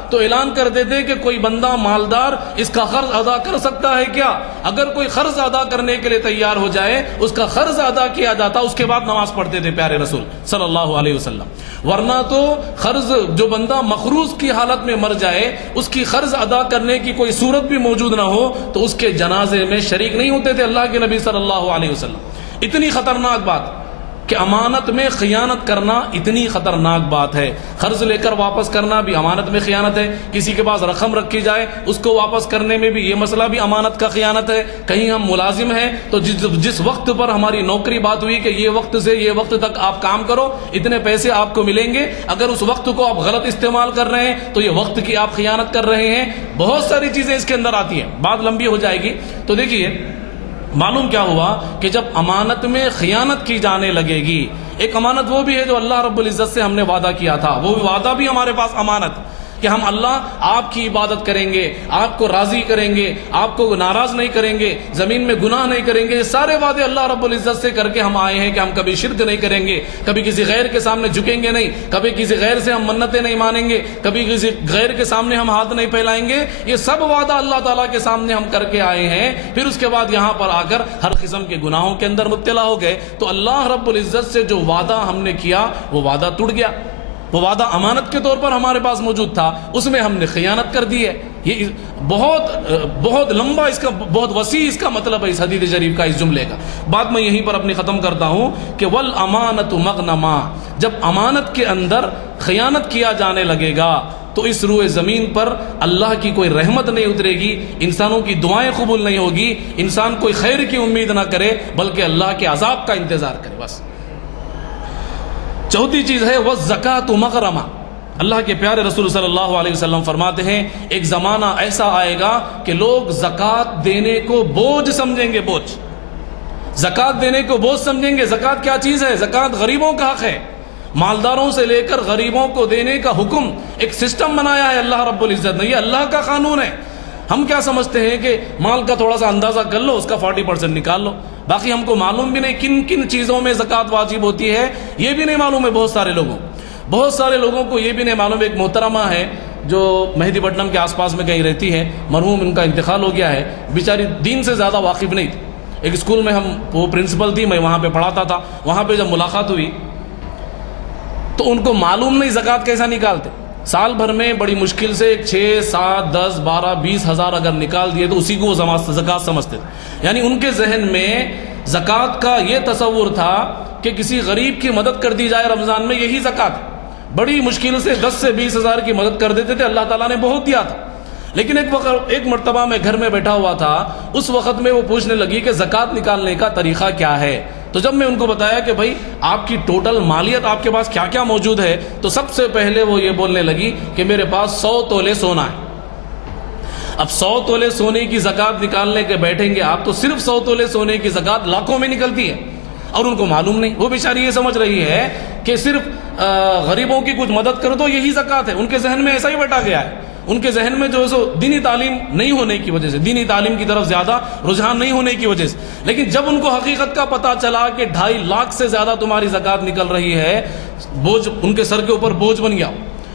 تو اعلان کر دیتے کہ کوئی بندہ مالدار اس کا قرض ادا کر سکتا ہے کیا. اگر کوئی قرض ادا کرنے کے لیے تیار ہو جائے، اس کا قرض ادا کیا جاتا، اس کے بعد نماز پڑھتے تھے پیارے رسول صلی اللہ علیہ وسلم. ورنہ تو قرض، جو بندہ مقروض کی حالت میں مر جائے، اس کی قرض ادا کرنے کی کوئی صورت بھی موجود نہ ہو تو اس کے جنازے میں شریک نہیں ہوتے تھے اللہ کے نبی صلی اللہ علیہ وسلم. اتنی خطرناک بات کہ امانت میں خیانت کرنا اتنی خطرناک بات ہے. قرض لے کر واپس کرنا بھی امانت میں خیانت ہے. کسی کے پاس رقم رکھی جائے اس کو واپس کرنے میں بھی یہ مسئلہ بھی امانت کا خیانت ہے. کہیں ہم ملازم ہیں تو جس وقت پر ہماری نوکری بات ہوئی کہ یہ وقت سے یہ وقت تک آپ کام کرو، اتنے پیسے آپ کو ملیں گے، اگر اس وقت کو آپ غلط استعمال کر رہے ہیں تو یہ وقت کی آپ خیانت کر رہے ہیں. بہت ساری چیزیں اس کے اندر آتی ہیں، بات لمبی ہو جائے گی. تو دیکھیے معلوم کیا ہوا کہ جب امانت میں خیانت کی جانے لگے گی، ایک امانت وہ بھی ہے جو اللہ رب العزت سے ہم نے وعدہ کیا تھا، وہ وعدہ بھی ہمارے پاس امانت کہ ہم اللہ آپ کی عبادت کریں گے، آپ کو راضی کریں گے، آپ کو ناراض نہیں کریں گے، زمین میں گناہ نہیں کریں گے. یہ سارے وعدے اللہ رب العزت سے کر کے ہم آئے ہیں کہ ہم کبھی شرک نہیں کریں گے، کبھی کسی غیر کے سامنے جھکیں گے نہیں، کبھی کسی غیر سے ہم منتیں نہیں مانیں گے، کبھی کسی غیر کے سامنے ہم ہاتھ نہیں پھیلائیں گے. یہ سب وعدہ اللہ تعالیٰ کے سامنے ہم کر کے آئے ہیں. پھر اس کے بعد یہاں پر آ کر ہر قسم کے گناہوں کے اندر مبتلا ہو گئے تو اللہ رب العزت سے جو وعدہ ہم نے کیا وہ وعدہ ٹوٹ گیا. وہ وعدہ امانت کے طور پر ہمارے پاس موجود تھا، اس میں ہم نے خیانت کر دی ہے. یہ بہت لمبا، اس کا بہت وسیع اس کا مطلب ہے اس حدیث شریف کا، اس جملے کا. بات میں یہیں پر اپنی ختم کرتا ہوں کہ والامانۃ مغنما، جب امانت کے اندر خیانت کیا جانے لگے گا تو اس روئے زمین پر اللہ کی کوئی رحمت نہیں اترے گی، انسانوں کی دعائیں قبول نہیں ہوگی، انسان کوئی خیر کی امید نہ کرے بلکہ اللہ کے عذاب کا انتظار کرے. بس چوتھی چیز ہے والزکاۃ مغرمہ. اللہ کے پیارے رسول صلی اللہ علیہ وسلم فرماتے ہیں ایک زمانہ ایسا آئے گا کہ لوگ زکوٰۃ دینے کو بوجھ سمجھیں گے. بوجھ، زکوٰۃ دینے کو بوجھ سمجھیں گے. زکوٰۃ کیا چیز ہے؟ زکوٰۃ غریبوں کا حق ہے. مالداروں سے لے کر غریبوں کو دینے کا حکم ایک سسٹم بنایا ہے اللہ رب العزت نے. یہ اللہ کا قانون ہے. ہم کیا سمجھتے ہیں کہ مال کا تھوڑا سا اندازہ کر لو, اس کا 40% نکال لو. باقی ہم کو معلوم بھی نہیں کن کن چیزوں میں زکوٰۃ واجب ہوتی ہے, یہ بھی نہیں معلوم ہے. بہت سارے لوگوں کو یہ بھی نہیں معلوم. ایک محترمہ ہے جو مہدی پٹنم کے آس پاس میں کہیں رہتی ہے, مرحوم ان کا انتقال ہو گیا ہے. بیچاری دین سے زیادہ واقف نہیں تھی. ایک اسکول میں وہ پرنسپل تھی, میں وہاں پہ پڑھاتا تھا. وہاں پہ جب ملاقات ہوئی تو ان کو معلوم نہیں زکوٰۃ کیسا نکالتے. سال بھر میں بڑی مشکل سے 6, 7, 10, 12, 20 ہزار اگر نکال دیے تو اسی کو وہ زکوٰۃ سمجھتے تھے. یعنی ان کے ذہن میں زکوٰۃ کا یہ تصور تھا کہ کسی غریب کی مدد کر دی جائے رمضان میں, یہی زکوٰۃ ہے. بڑی مشکل سے 10 سے 20 ہزار کی مدد کر دیتے تھے. اللہ تعالیٰ نے بہت دیا تھا. لیکن ایک مرتبہ میں گھر میں بیٹھا ہوا تھا, اس وقت میں وہ پوچھنے لگی کہ زکوٰۃ نکالنے کا طریقہ کیا ہے. تو جب میں ان کو بتایا کہ بھائی آپ کی ٹوٹل مالیت آپ کے پاس کیا کیا موجود ہے, تو سب سے پہلے وہ یہ بولنے لگی کہ میرے پاس 100 تولے سونا ہے. اب 100 تولے سونے کی زکوٰۃ نکالنے کے بیٹھیں گے آپ تو صرف 100 تولے سونے کی زکوٰۃ لاکھوں میں نکلتی ہے, اور ان کو معلوم نہیں. وہ بیچاری یہ سمجھ رہی ہے کہ صرف غریبوں کی کچھ مدد کرو تو یہی زکوٰۃ ہے. ان کے ذہن میں ایسا ہی بیٹھا گیا ہے. ان کے ذہن میں جو ہے سو دینی تعلیم نہیں ہونے کی وجہ سے, دینی تعلیم کی طرف زیادہ رجحان نہیں ہونے کی وجہ سے. لیکن جب ان کو حقیقت کا پتہ چلا کہ 2.5 لاکھ سے زیادہ تمہاری زکوٰۃ نکل رہی ہے, بوجھ ان کے سر کے اوپر بوجھ بن گیا.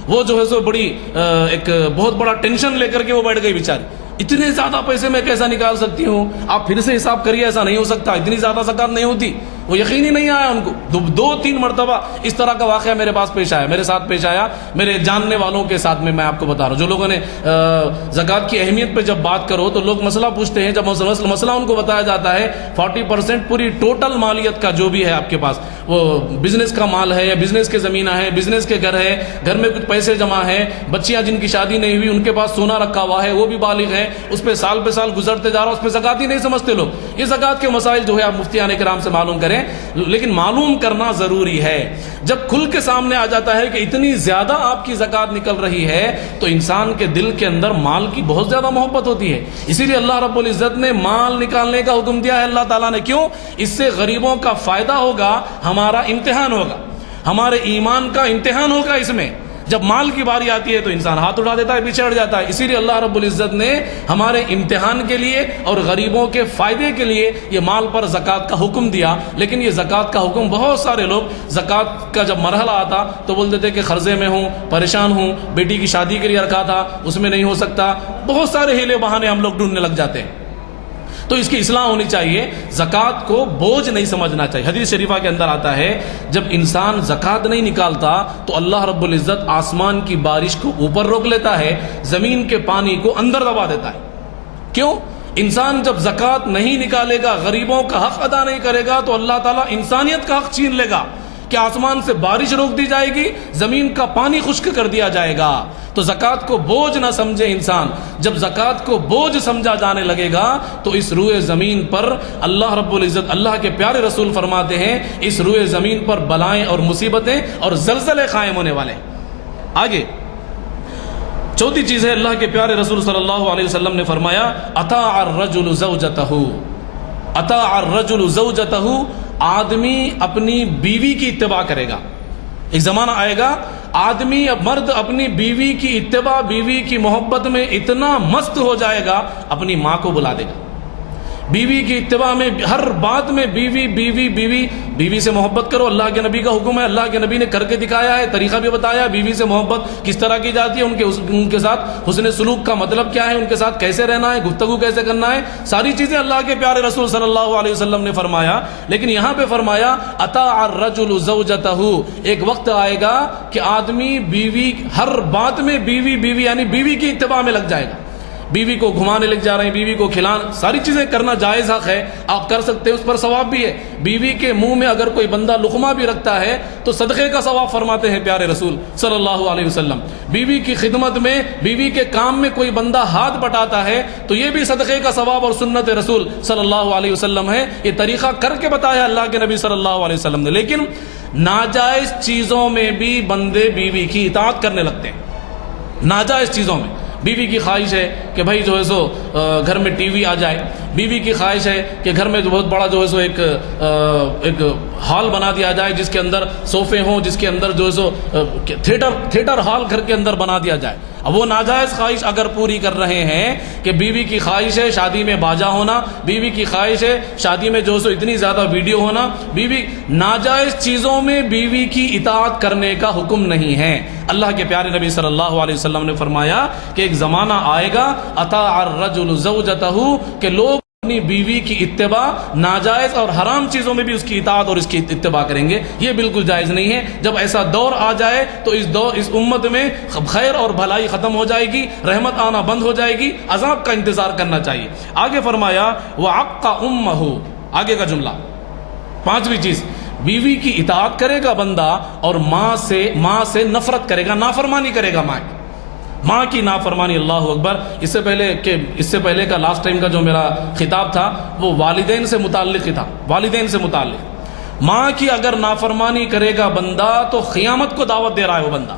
وہ جو ہے سو بڑی ایک بہت بڑا ٹینشن لے کر کے وہ بیٹھ گئی بیچاری. اتنے زیادہ پیسے میں کیسا نکال سکتی ہوں؟ آپ پھر سے حساب کریے, ایسا نہیں ہو سکتا, اتنی زیادہ زکوٰۃ نہیں ہوتی. وہ یقین ہی نہیں آیا ان کو. 2-3 مرتبہ اس طرح کا واقعہ میرے پاس پیش آیا, میرے ساتھ پیش آیا, میرے جاننے والوں کے ساتھ میں آپ کو بتا رہا ہوں. جو لوگوں نے زکوٰۃ کی اہمیت پہ جب بات کرو تو لوگ مسئلہ پوچھتے ہیں. جب مسئلہ ان کو بتایا جاتا ہے 40% پوری ٹوٹل مالیت کا جو بھی ہے آپ کے پاس, وہ بزنس کا مال ہے یا بزنس کے زمینہ ہے, بزنس کے گھر ہے, گھر میں کچھ پیسے جمع ہیں, بچیاں جن کی شادی نہیں ہوئی ان کے پاس سونا رکھا ہوا ہے, وہ بھی بالغ ہے, اس پہ سال پہ سال گزرتے جا رہا, اس پہ زکوٰۃ ہی نہیں سمجھتے لوگ. یہ زکوٰۃ کے مسائل جو ہے آپ مفتیان کرام سے معلوم کریں. لیکن معلوم کرنا ضروری ہے. جب کھل کے سامنے آ جاتا ہے کہ اتنی زیادہ آپ کی زکوٰۃ نکل رہی ہے تو انسان کے دل کے اندر مال کی بہت زیادہ محبت ہوتی ہے. اسی لیے اللہ رب العزت نے مال نکالنے کا حکم دیا ہے اللہ تعالیٰ نے. کیوں؟ اس سے غریبوں کا فائدہ ہوگا, ہمارا امتحان ہوگا, ہمارے ایمان کا امتحان ہوگا. اس میں جب مال کی باری آتی ہے تو انسان ہاتھ اٹھا دیتا ہے, پیچھے ہٹ جاتا ہے. اسی لیے اللہ رب العزت نے ہمارے امتحان کے لیے اور غریبوں کے فائدے کے لیے یہ مال پر زکوٰۃ کا حکم دیا. لیکن یہ زکوٰۃ کا حکم بہت سارے لوگ زکوٰۃ کا جب مرحلہ آتا تو بولتے تھے کہ قرضے میں ہوں, پریشان ہوں, بیٹی کی شادی کے لیے رکھا تھا اس میں نہیں ہو سکتا, بہت سارے ہیلے بہانے ہم لوگ ڈھونڈنے لگ جاتے ہیں. تو اس کی اصلاح ہونی چاہیے. زکوٰۃ کو بوجھ نہیں سمجھنا چاہیے. حدیث شریفہ کے اندر آتا ہے جب انسان زکوٰۃ نہیں نکالتا تو اللہ رب العزت آسمان کی بارش کو اوپر روک لیتا ہے, زمین کے پانی کو اندر دبا دیتا ہے. کیوں؟ انسان جب زکوٰۃ نہیں نکالے گا, غریبوں کا حق ادا نہیں کرے گا تو اللہ تعالیٰ انسانیت کا حق چھین لے گا کہ آسمان سے بارش روک دی جائے گی, زمین کا پانی خشک کر دیا جائے گا. تو زکوٰۃ کو بوجھ نہ سمجھے انسان. جب زکوٰۃ کو بوجھ سمجھا جانے لگے گا تو اس روئے زمین پر اللہ رب العزت, اللہ کے پیارے رسول فرماتے ہیں, اس روئے زمین پر بلائیں اور مصیبتیں اور زلزلے قائم ہونے والے. آگے چوتھی چیز ہے, اللہ کے پیارے رسول صلی اللہ علیہ وسلم نے فرمایا اطاع الرجل زوجتہ, اطاع الرجل زوجتہ, آدمی اپنی بیوی کی اتباع کرے گا. ایک زمانہ آئے گا آدمی, مرد اپنی بیوی کی اتباع, بیوی کی محبت میں اتنا مست ہو جائے گا اپنی ماں کو بلا دے گا. بیوی کی اتباع میں ہر بات میں بیوی بیوی بیوی بیوی سے محبت کرو. اللہ کے نبی کا حکم ہے, اللہ کے نبی نے کر کے دکھایا ہے, طریقہ بھی بتایا. بیوی سے محبت کس طرح کی جاتی ہے, ان کے ساتھ حسن سلوک کا مطلب کیا ہے, ان کے ساتھ کیسے رہنا ہے, گفتگو کیسے کرنا ہے, ساری چیزیں اللہ کے پیارے رسول صلی اللہ علیہ وسلم نے فرمایا. لیکن یہاں پہ فرمایا اطاع الرجل زوجتہ, ایک وقت آئے گا کہ آدمی بیوی, ہر بات میں بیوی بیوی یعنی بیوی کی اتباع میں لگ جائے گا. بیوی کو گھمانے لگ جا رہے ہیں, بیوی کو کھلانا, ساری چیزیں کرنا جائز حق ہے, آپ کر سکتے ہیں, اس پر ثواب بھی ہے. بیوی کے منہ میں اگر کوئی بندہ لقمہ بھی رکھتا ہے تو صدقے کا ثواب فرماتے ہیں پیارے رسول صلی اللہ علیہ وسلم. بیوی کی خدمت میں, بیوی کے کام میں کوئی بندہ ہاتھ بٹاتا ہے تو یہ بھی صدقے کا ثواب اور سنت رسول صلی اللہ علیہ وسلم ہے. یہ طریقہ کر کے بتایا اللہ کے نبی صلی اللہ علیہ وسلم نے. لیکن ناجائز چیزوں میں بھی بندے بیوی کی اطاعت کرنے لگتے ہیں. ناجائز چیزوں میں بیوی کی خواہش ہے کہ بھائی جو ہے سو گھر میں ٹی وی آ جائے, بیوی کی خواہش ہے کہ گھر میں جو بہت بڑا جو ہے سو ایک ہال بنا دیا جائے جس کے اندر صوفے ہوں، جس کے اندر جو ہے سو تھیٹر ہال گھر کے اندر بنا دیا جائے. اب وہ ناجائز خواہش اگر پوری کر رہے ہیں کہ بیوی کی خواہش ہے شادی میں باجا ہونا، بیوی کی خواہش ہے شادی میں جو سو اتنی زیادہ ویڈیو ہونا، بیوی ناجائز چیزوں میں بیوی کی اطاعت کرنے کا حکم نہیں ہے. اللہ کے پیارے نبی صلی اللہ علیہ وسلم نے فرمایا کہ ایک زمانہ آئے گا اطاع الرجل زوجتہ، کہ لوگ اپنی بیوی کی اتباع ناجائز اور حرام چیزوں میں بھی اس کی اطاعت اور اس کی اتباع کریں گے. یہ بالکل جائز نہیں ہے. جب ایسا دور آ جائے تو اس امت میں خیر اور بھلائی ختم ہو جائے گی، رحمت آنا بند ہو جائے گی، عذاب کا انتظار کرنا چاہیے. آگے فرمایا وعق امہ، آگے کا جملہ 5ویں چیز، بیوی کی اطاعت کرے گا بندہ اور ماں سے نفرت کرے گا، نافرمانی کرے گا ماں کی نافرمانی. اللہ اکبر. اس سے پہلے کا لاسٹ ٹائم کا جو میرا خطاب تھا وہ والدین سے متعلق ہی تھا. والدین سے متعلق ماں کی اگر نافرمانی کرے گا بندہ تو قیامت کو دعوت دے رہا ہے وہ بندہ.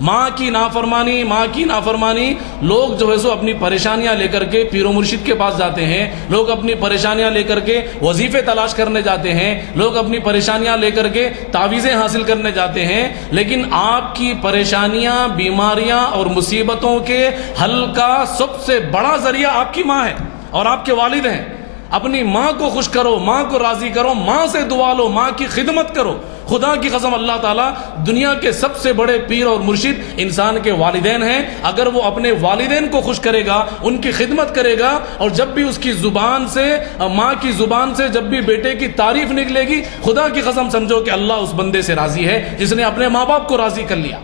ماں کی نافرمانی لوگ جو ہے سو اپنی پریشانیاں لے کر کے پیر و مرشد کے پاس جاتے ہیں، لوگ اپنی پریشانیاں لے کر کے وظیفے تلاش کرنے جاتے ہیں، لوگ اپنی پریشانیاں لے کر کے تعویذیں حاصل کرنے جاتے ہیں. لیکن آپ کی پریشانیاں، بیماریاں اور مصیبتوں کے حل کا سب سے بڑا ذریعہ آپ کی ماں ہے اور آپ کے والد ہیں. اپنی ماں کو خوش کرو، ماں کو راضی کرو، ماں سے دعا لو، ماں کی خدمت کرو. خدا کی قسم اللہ تعالیٰ دنیا کے سب سے بڑے پیر اور مرشد انسان کے والدین ہیں. اگر وہ اپنے والدین کو خوش کرے گا، ان کی خدمت کرے گا، اور جب بھی اس کی زبان سے، ماں کی زبان سے جب بھی بیٹے کی تعریف نکلے گی، خدا کی قسم سمجھو کہ اللہ اس بندے سے راضی ہے جس نے اپنے ماں باپ کو راضی کر لیا.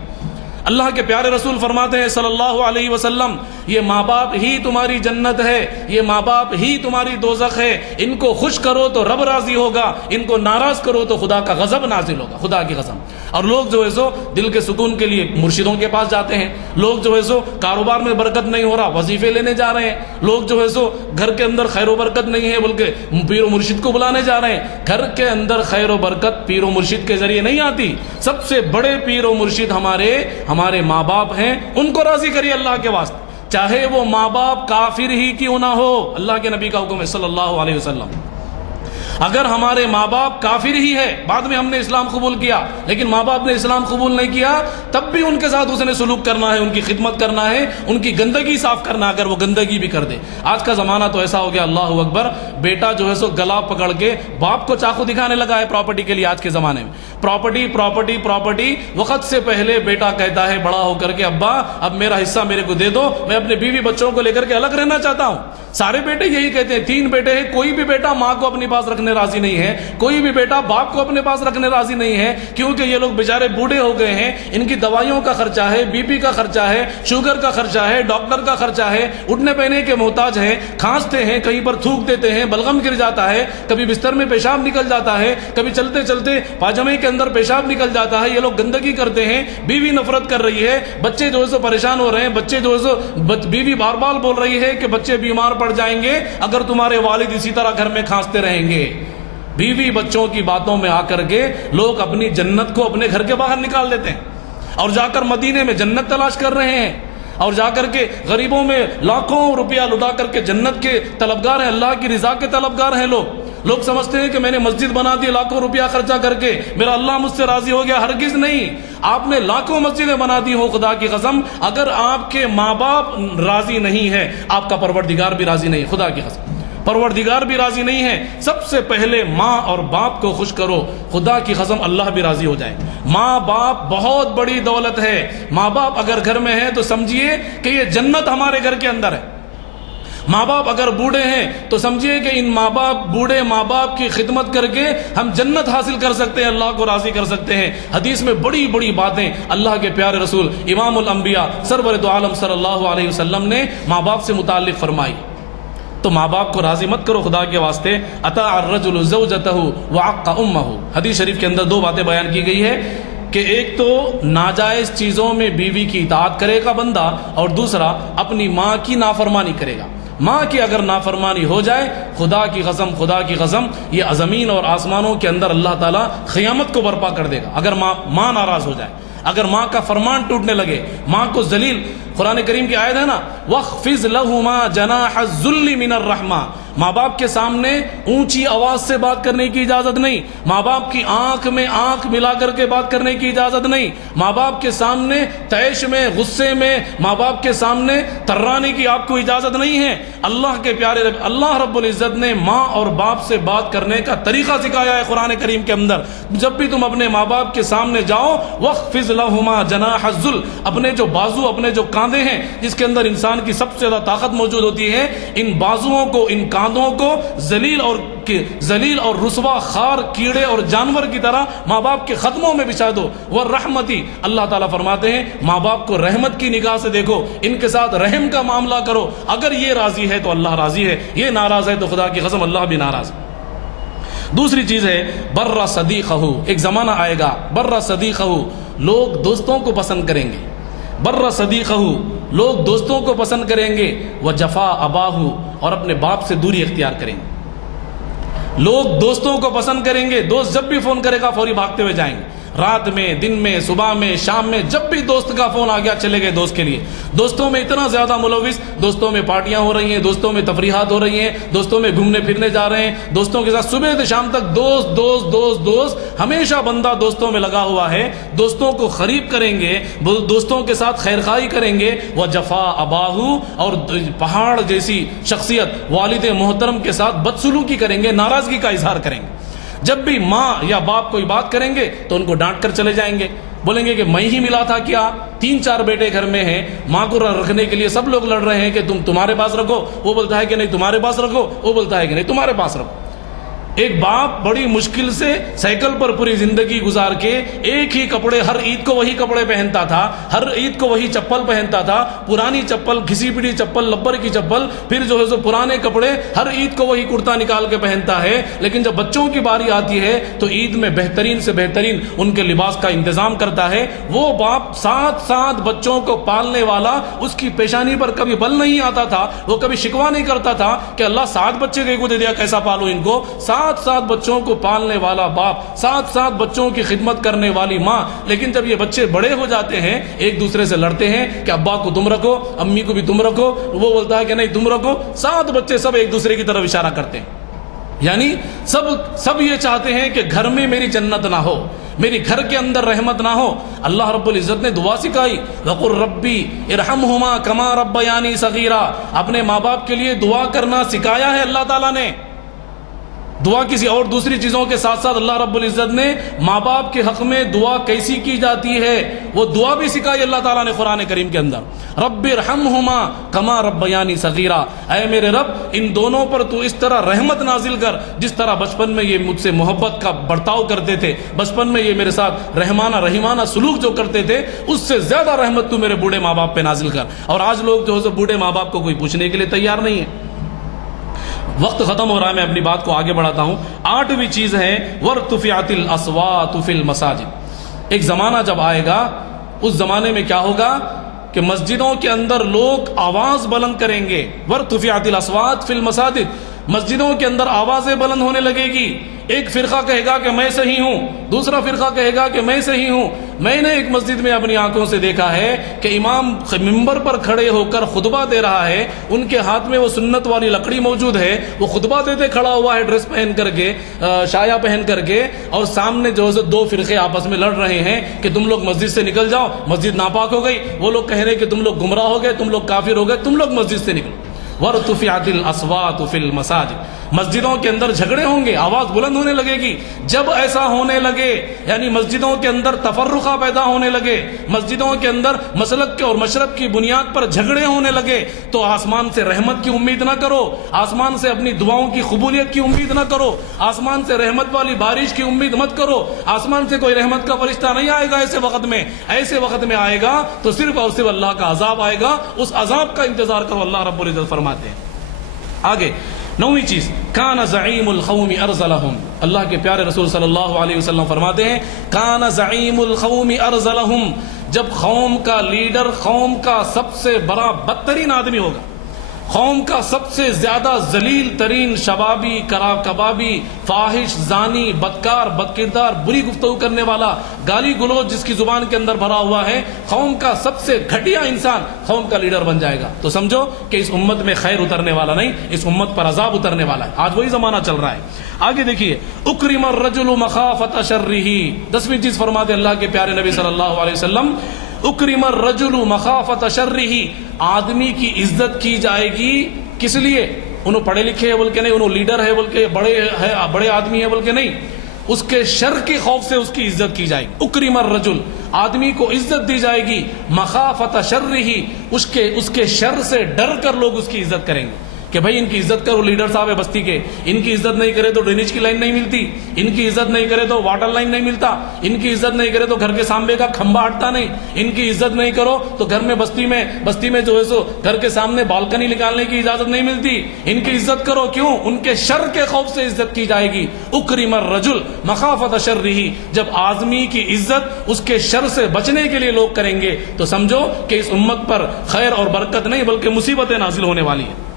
اللہ کے پیارے رسول فرماتے ہیں صلی اللہ علیہ وسلم، یہ ماں باپ ہی تمہاری جنت ہے، یہ ماں باپ ہی تمہاری دوزخ ہے. ان کو خوش کرو تو رب راضی ہوگا، ان کو ناراض کرو تو خدا کا غضب نازل ہوگا. خدا کی قسم. اور لوگ جو ہے سو دل کے سکون کے لیے مرشدوں کے پاس جاتے ہیں، لوگ جو ہے سو کاروبار میں برکت نہیں ہو رہا وظیفے لینے جا رہے ہیں، لوگ جو ہے سو گھر کے اندر خیر و برکت نہیں ہے بلکہ پیر و مرشد کو بلانے جا رہے ہیں. گھر کے اندر خیر و برکت پیر و مرشد کے ذریعے نہیں آتی. سب سے بڑے پیر و مرشد ہمارے ماں باپ ہیں. ان کو راضی کریے اللہ کے واسطے، چاہے وہ ماں باپ کافر ہی کیوں نہ ہو. اللہ کے نبی کا حکم ہے صلی اللہ علیہ وسلم. اگر ہمارے ماں باپ کافر ہی ہے، بعد میں ہم نے اسلام قبول کیا لیکن ماں باپ نے اسلام قبول نہیں کیا، تب بھی ان کے ساتھ اس نے سلوک کرنا ہے، ان کی خدمت کرنا ہے، ان کی گندگی صاف کرنا ہے اگر وہ گندگی بھی کر دے. آج کا زمانہ تو ایسا ہو گیا اللہ اکبر، بیٹا جو ہے سو گلا پکڑ کے باپ کو چاقو دکھانے لگا ہے پراپرٹی کے لیے. آج کے زمانے میں پراپرٹی وقت سے پہلے بیٹا کہتا ہے بڑا ہو کر کے ابا اب میرا حصہ میرے کو دے دو، میں اپنے بیوی بچوں کو لے کر کے الگ رہنا چاہتا ہوں. سارے بیٹے یہی کہتے ہیں. 3 بیٹے ہیں، کوئی بھی بیٹا ماں کو اپنے پاس رکھنے راضی نہیں ہے، کوئی بھی بیٹا باپ کو اپنے پاس رکھنے راضی نہیں ہے، کیونکہ یہ لوگ بیچارے بوڑھے ہو گئے ہیں، ان کی دوائیوں کا خرچہ ہے، بی پی کا خرچہ ہے، شوگر کا خرچہ ہے، ڈاکٹر کا خرچہ ہے، اٹھنے بیٹھنے کے محتاج ہیں، کھانستے ہیں، کہیں پر تھوک دیتے ہیں، بلغم گر جاتا ہے، کبھی بستر میں پیشاب نکل جاتا ہے، کبھی چلتے چلتے پاجامے کے اندر پیشاب نکل جاتا ہے. یہ لوگ گندگی کرتے ہیں، بیوی نفرت کر رہی ہے، بچے جو ہے سو پریشان ہو رہے ہیں، بچے جو ہے سو بیوی بار بار بول رہی ہے کہ بچے بیمار پڑ جائیں گے اگر تمہارے والد اسی طرح گھر میں کھانستے رہیں گے. بیوی بچوں کی باتوں میں آ کر کے لوگ اپنی جنت کو اپنے گھر کے باہر نکال دیتے ہیں اور جا کر مدینے میں جنت تلاش کر رہے ہیں، اور جا کر کے غریبوں میں لاکھوں روپیہ لٹا کر کے جنت کے طلبگار ہیں، اللہ کی رضا کے طلبگار ہیں. لوگ سمجھتے ہیں کہ میں نے مسجد بنا دی لاکھوں روپیہ خرچہ کر کے میرا اللہ مجھ سے راضی ہو گیا. ہرگز نہیں. آپ نے لاکھوں مسجدیں بنا دی ہو، خدا کی قسم اگر آپ کے ماں باپ راضی نہیں ہے آپ کا پروردگار بھی راضی نہیں. خدا کی قسم پروردگار بھی راضی نہیں ہے. سب سے پہلے ماں اور باپ کو خوش کرو، خدا کی قسم اللہ بھی راضی ہو جائے. ماں باپ بہت بڑی دولت ہے. ماں باپ اگر گھر میں ہیں تو سمجھیے کہ یہ جنت ہمارے گھر کے اندر ہے. ماں باپ اگر بوڑھے ہیں تو سمجھیے کہ ان بوڑھے ماں باپ کی خدمت کر کے ہم جنت حاصل کر سکتے ہیں، اللہ کو راضی کر سکتے ہیں. حدیث میں بڑی بڑی باتیں اللہ کے پیارے رسول امام الانبیاء سرور دو عالم صلی اللہ علیہ وسلم نے ماں باپ سے متعلق فرمائی. تو ماں باپ کو راضی مت کرو خدا کے واسطے. اطاع الرجل زوجته وعق امه. حدیث شریف کے اندر 2 باتیں بیان کی گئی ہے کہ ایک تو ناجائز چیزوں میں بیوی کی اطاعت کرے گا بندہ، اور دوسرا اپنی ماں کی نافرمانی کرے گا. ماں کی اگر نافرمانی ہو جائے خدا کی قسم یہ زمین اور آسمانوں کے اندر اللہ تعالیٰ قیامت کو برپا کر دے گا. اگر ماں ناراض ہو جائے، اگر ماں کا فرمان ٹوٹنے لگے، ماں کو ذلیل، قرآن کریم کی آیت ہے نا وَاخْفِضْ لَهُمَا جَنَاحَ الذُّلِّ مِنَ الرَّحْمَةِ، ماں باپ کے سامنے اونچی آواز سے بات کرنے کی اجازت نہیں، ماں باپ کی آنکھ میں آنکھ ملا کر کے بات کرنے کی اجازت نہیں، ماں باپ کے سامنے طیش میں غصے میں ماں باپ کے سامنے ترانے کی آپ کو اجازت نہیں ہے۔ اللہ کے پیارے اللہ رب العزت نے ماں اور باپ سے بات کرنے کا طریقہ سکھایا ہے قرآن کریم کے اندر۔ جب بھی تم اپنے ماں باپ کے سامنے جاؤ، وَخْفِضْ لَهُمَا جَنَاحَ الذُّلِّ، اپنے جو بازو، اپنے جو کاندھے ہیں جس کے اندر انسان کی سب سے زیادہ طاقت موجود ہوتی ہے، ان بازوؤں کو، ان کاندھوں کو ذلیل اور رسوا خار کیڑے اور جانور کی طرح ماں باپ کے قدموں میں بچھا دو۔ وَالرَّحْمَةِ، اللہ تعالیٰ فرماتے ہیں ماں باپ کو رحمت کی نگاہ سے دیکھو، ان کے ساتھ رحم کا معاملہ کرو۔ اگر یہ راضی ہے تو اللہ راضی ہے، یہ ناراض ہے تو خدا کی قسم اللہ بھی ناراض ہے۔ دوسری چیز ہے برّ صدیقہ، ایک زمانہ آئے گا برّ صدیقہ، لوگ دوستوں کو پسند کریں گے، برّ صدیقہ، لوگ دوستوں کو پسند کریں گے، وجفا اباہ، اور اپنے باپ سے دوری اختیار کریں گے۔ لوگ دوستوں کو پسند کریں گے، دوست جب بھی فون کرے گا فوری بھاگتے ہوئے جائیں گے، رات میں، دن میں، صبح میں، شام میں، جب بھی دوست کا فون آ گیا چلے گئے دوست کے لیے۔ دوستوں میں اتنا زیادہ ملوث، دوستوں میں پارٹیاں ہو رہی ہیں، دوستوں میں تفریحات ہو رہی ہیں، دوستوں میں گھومنے پھرنے جا رہے ہیں، دوستوں کے ساتھ صبح سے شام تک دوست دوست دوست دوست، ہمیشہ بندہ دوستوں میں لگا ہوا ہے۔ دوستوں کو قریب کریں گے، دوستوں کے ساتھ خیر خواہی کریں گے، وہ جفا اباہو، اور پہاڑ جیسی شخصیت والد محترم کے ساتھ بدسلوکی کریں گے، ناراضگی کا اظہار کریں گے۔ جب بھی ماں یا باپ کوئی بات کریں گے تو ان کو ڈانٹ کر چلے جائیں گے، بولیں گے کہ میں ہی ملا تھا کیا، 3-4 بیٹے گھر میں ہیں، ماں کو رکھنے کے لیے سب لوگ لڑ رہے ہیں کہ تمہارے پاس رکھو، وہ بولتا ہے کہ نہیں تمہارے پاس رکھو، وہ بولتا ہے کہ نہیں تمہارے پاس رکھو۔ ایک باپ بڑی مشکل سے سائیکل پر پوری زندگی گزار کے ایک ہی کپڑے، ہر عید کو وہی کپڑے پہنتا تھا، ہر عید کو وہی چپل پہنتا تھا، پرانی چپل، گھسی پڑی چپل، لبر کی چپل، پھر جو ہے سو پرانے کپڑے، ہر عید کو وہی کرتا نکال کے پہنتا ہے۔ لیکن جب بچوں کی باری آتی ہے تو عید میں بہترین سے بہترین ان کے لباس کا انتظام کرتا ہے۔ وہ باپ ساتھ بچوں کو پالنے والا، اس کی پیشانی پر کبھی بل نہیں آتا تھا، وہ کبھی شکوا نہیں کرتا تھا کہ اللہ 7 بچے کہیں کو دے دیا، کیسا پالو ان کو۔ ساتھ بچوں کو پالنے والا باپ، ساتھ بچوں کی خدمت کرنے والی ماں۔ لیکن جب یہ بچے بڑے ہو جاتے ہیں، ایک دوسرے سے لڑتے ہیں کہ ابا کو تم رکھو، امی کو بھی تم رکھو، وہ بولتا ہے کہ نہیں تم رکھو، 7 بچے سب ایک دوسرے کی طرف اشارہ کرتے ہیں، یعنی سب یہ چاہتے ہیں کہ گھر میں میری جنت نہ ہو، میری گھر کے اندر رحمت نہ ہو۔ اللہ رب العزت نے دعا سکھائی، وَقُلْ رَبِّ ارْحَمْهُمَا كَمَا رَبَّيَانِي صَغِيرًا، اپنے ماں باپ کے لیے دعا کرنا سکھایا ہے اللہ تعالیٰ نے۔ دعا کسی اور دوسری چیزوں کے ساتھ ساتھ اللہ رب العزت نے ماں باپ کے حق میں دعا کیسی کی جاتی ہے وہ دعا بھی سکھائی اللہ تعالیٰ نے قرآن کریم کے اندر۔ رب ارحمہما کما ربیانی صغیرا، اے میرے رب ان دونوں پر تو اس طرح رحمت نازل کر جس طرح بچپن میں یہ مجھ سے محبت کا برتاؤ کرتے تھے، بچپن میں یہ میرے ساتھ رحمانہ سلوک جو کرتے تھے، اس سے زیادہ رحمت تو میرے بوڑھے ماں باپ پہ نازل کر۔ اور آج لوگ جو ہے بوڑھے ماں باپ کو کوئی پوچھنے کے لیے تیار نہیں ہے۔ وقت ختم ہو رہا ہے، میں اپنی بات کو آگے بڑھاتا ہوں۔ 8ویں چیز ہے وَارْتُفِعَتِ الْأَصْوَاتُ فِي الْمَسَاجِدِ، ایک زمانہ جب آئے گا، اس زمانے میں کیا ہوگا کہ مسجدوں کے اندر لوگ آواز بلند کریں گے۔ وَارْتُفِعَتِ الْأَصْوَاتُ فِي الْمَسَاجِدِ، مسجدوں کے اندر آوازیں بلند ہونے لگے گی۔ ایک فرقہ کہے گا کہ میں صحیح ہوں، دوسرا فرقہ کہے گا کہ میں صحیح ہوں۔ میں نے ایک مسجد میں اپنی آنکھوں سے دیکھا ہے کہ امام ممبر پر کھڑے ہو کر خطبہ دے رہا ہے، ان کے ہاتھ میں وہ سنت والی لکڑی موجود ہے، وہ خطبہ دیتے کھڑا ہوا ہے ڈریس پہن کر کے، شایا پہن کر کے، اور سامنے جو ہے 2 فرقے آپس میں لڑ رہے ہیں کہ تم لوگ مسجد سے نکل جاؤ، مسجد ناپاک ہو گئی، وہ لوگ کہہ رہے کہ تم لوگ گمراہ ہو گئے، تم لوگ کافر ہو گئے، تم لوگ مسجد سے نکلو۔ وَارْتُفِعَتِ الْأَصْوَاتُ فِي الْمَسَاجِدِ، مسجدوں کے اندر جھگڑے ہوں گے، آواز بلند ہونے لگے گی۔ جب ایسا ہونے لگے، یعنی مسجدوں کے اندر تفرقہ پیدا ہونے لگے، مسجدوں کے اندر مسلک کے اور مشرب کی بنیاد پر جھگڑے ہونے لگے، تو آسمان سے رحمت کی امید نہ کرو، آسمان سے اپنی دعاؤں کی قبولیت کی امید نہ کرو، آسمان سے رحمت والی بارش کی امید مت کرو۔ آسمان سے کوئی رحمت کا فرشتہ نہیں آئے گا ایسے وقت میں، ایسے وقت میں آئے گا تو صرف اور صرف اللہ کا عذاب آئے گا، اس عذاب کا انتظار کرو، اللہ رب العزت فرماتے ہیں۔ آگے 9ویں چیز، کان زعیم القوم ارذلہم، اللہ کے پیارے رسول صلی اللہ علیہ وسلم فرماتے ہیں کان زعیم القوم ارذلہم، جب قوم کا لیڈر، قوم کا سب سے بڑا بدترین آدمی ہوگا، قوم کا سب سے زیادہ ذلیل ترین شبابی، کبابی، فاحش، زانی، بدکار، بدکردار، بری گفتگو کرنے والا، گالی گلوچ جس کی زبان کے اندر بھرا ہوا ہے، قوم کا سب سے گھٹیا انسان قوم کا لیڈر بن جائے گا، تو سمجھو کہ اس امت میں خیر اترنے والا نہیں، اس امت پر عذاب اترنے والا ہے۔ آج وہی زمانہ چل رہا ہے۔ آگے دیکھیے، اکرم الرجل مخافۃ شرہ، 10ویں چیز فرماتے اللہ کے پیارے نبی صلی اللہ علیہ وسلم، اکرم الرجل مخافۃ شرہ، آدمی کی عزت کی جائے گی کس لیے؟ انہوں پڑھے لکھے ہے بول کے نہیں، انہوں لیڈر ہے بول کے، بڑے آدمی ہے بول کے نہیں، اس کے شر کے خوف سے اس کی عزت کی جائے گی۔ اکرم الرجل، آدمی کو عزت دی جائے گی، مخافۃ شرہ، اس کے شر سے ڈر کر لوگ اس کی عزت کریں گے کہ بھائی ان کی عزت کرو، لیڈر صاحب ہے بستی کے، ان کی عزت نہیں کرے تو ڈرینیج کی لائن نہیں ملتی، ان کی عزت نہیں کرے تو واٹر لائن نہیں ملتا، ان کی عزت نہیں کرے تو گھر کے سامنے کا کھمبا ہٹتا نہیں، ان کی عزت نہیں کرو تو گھر میں بستی میں جو ہے سو گھر کے سامنے بالکنی نکالنے کی اجازت نہیں ملتی، ان کی عزت کرو، کیوں؟ ان کے شر کے خوف سے عزت کی جائے گی۔ اکرم الرجل مخافۃ شرہ، جب آدمی کی عزت اس کے شر سے بچنے کے لیے لوگ کریں گے تو سمجھو کہ اس امت پر خیر اور برکت نہیں بلکہ مصیبتیں نازل ہونے والی ہیں۔